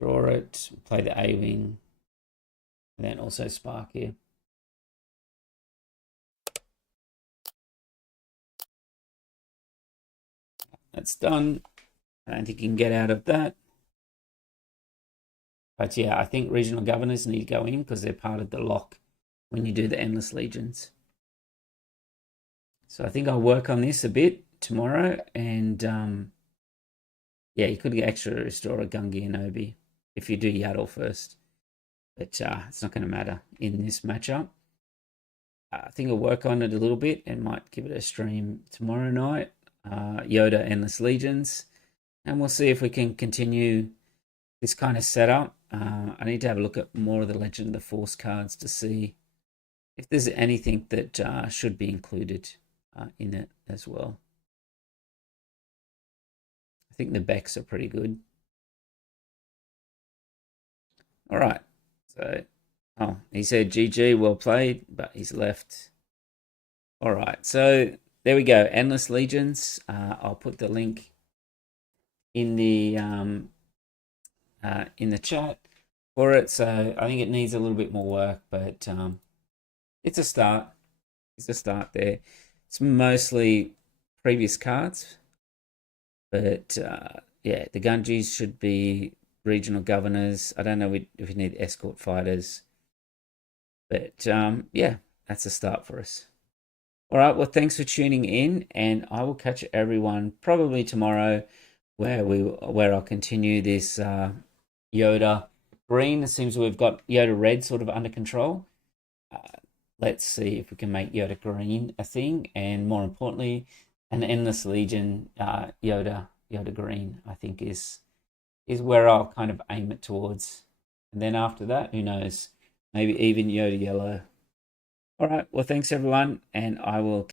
Draw it. Play the A-wing. And then also spark here. That's done. I don't think you can get out of that. But yeah, I think regional governors need to go in because they're part of the lock when you do the Endless Legions. So I think I'll work on this a bit tomorrow. And yeah, you could get extra restore a Gungi and Obi if you do Yaddle first. But it's not going to matter in this matchup. I think I'll work on it a little bit and might give it a stream tomorrow night. Yoda Endless Legions. And we'll see if we can continue this kind of setup. I need to have a look at more of the Legend of the Force cards to see if there's anything that should be included in it as well. I think the Becks are pretty good. All right. So, oh, he said GG, well played, but he's left. All right. So there we go. Endless Legions. I'll put the link in the chat for it. So I think it needs a little bit more work, but it's a start. It's a start there. It's mostly previous cards, but yeah, the Gungis should be regional governors. I don't know if we need escort fighters, but yeah, that's a start for us. All right, well, thanks for tuning in, and I will catch everyone probably tomorrow, where I'll continue this Yoda green. It seems we've got Yoda red sort of under control. Let's see if we can make Yoda green a thing, and more importantly, an Endless Legion Yoda green, I think is where I'll kind of aim it towards. And then after that, who knows, maybe even Yoda yellow. All right, well, thanks everyone, and I will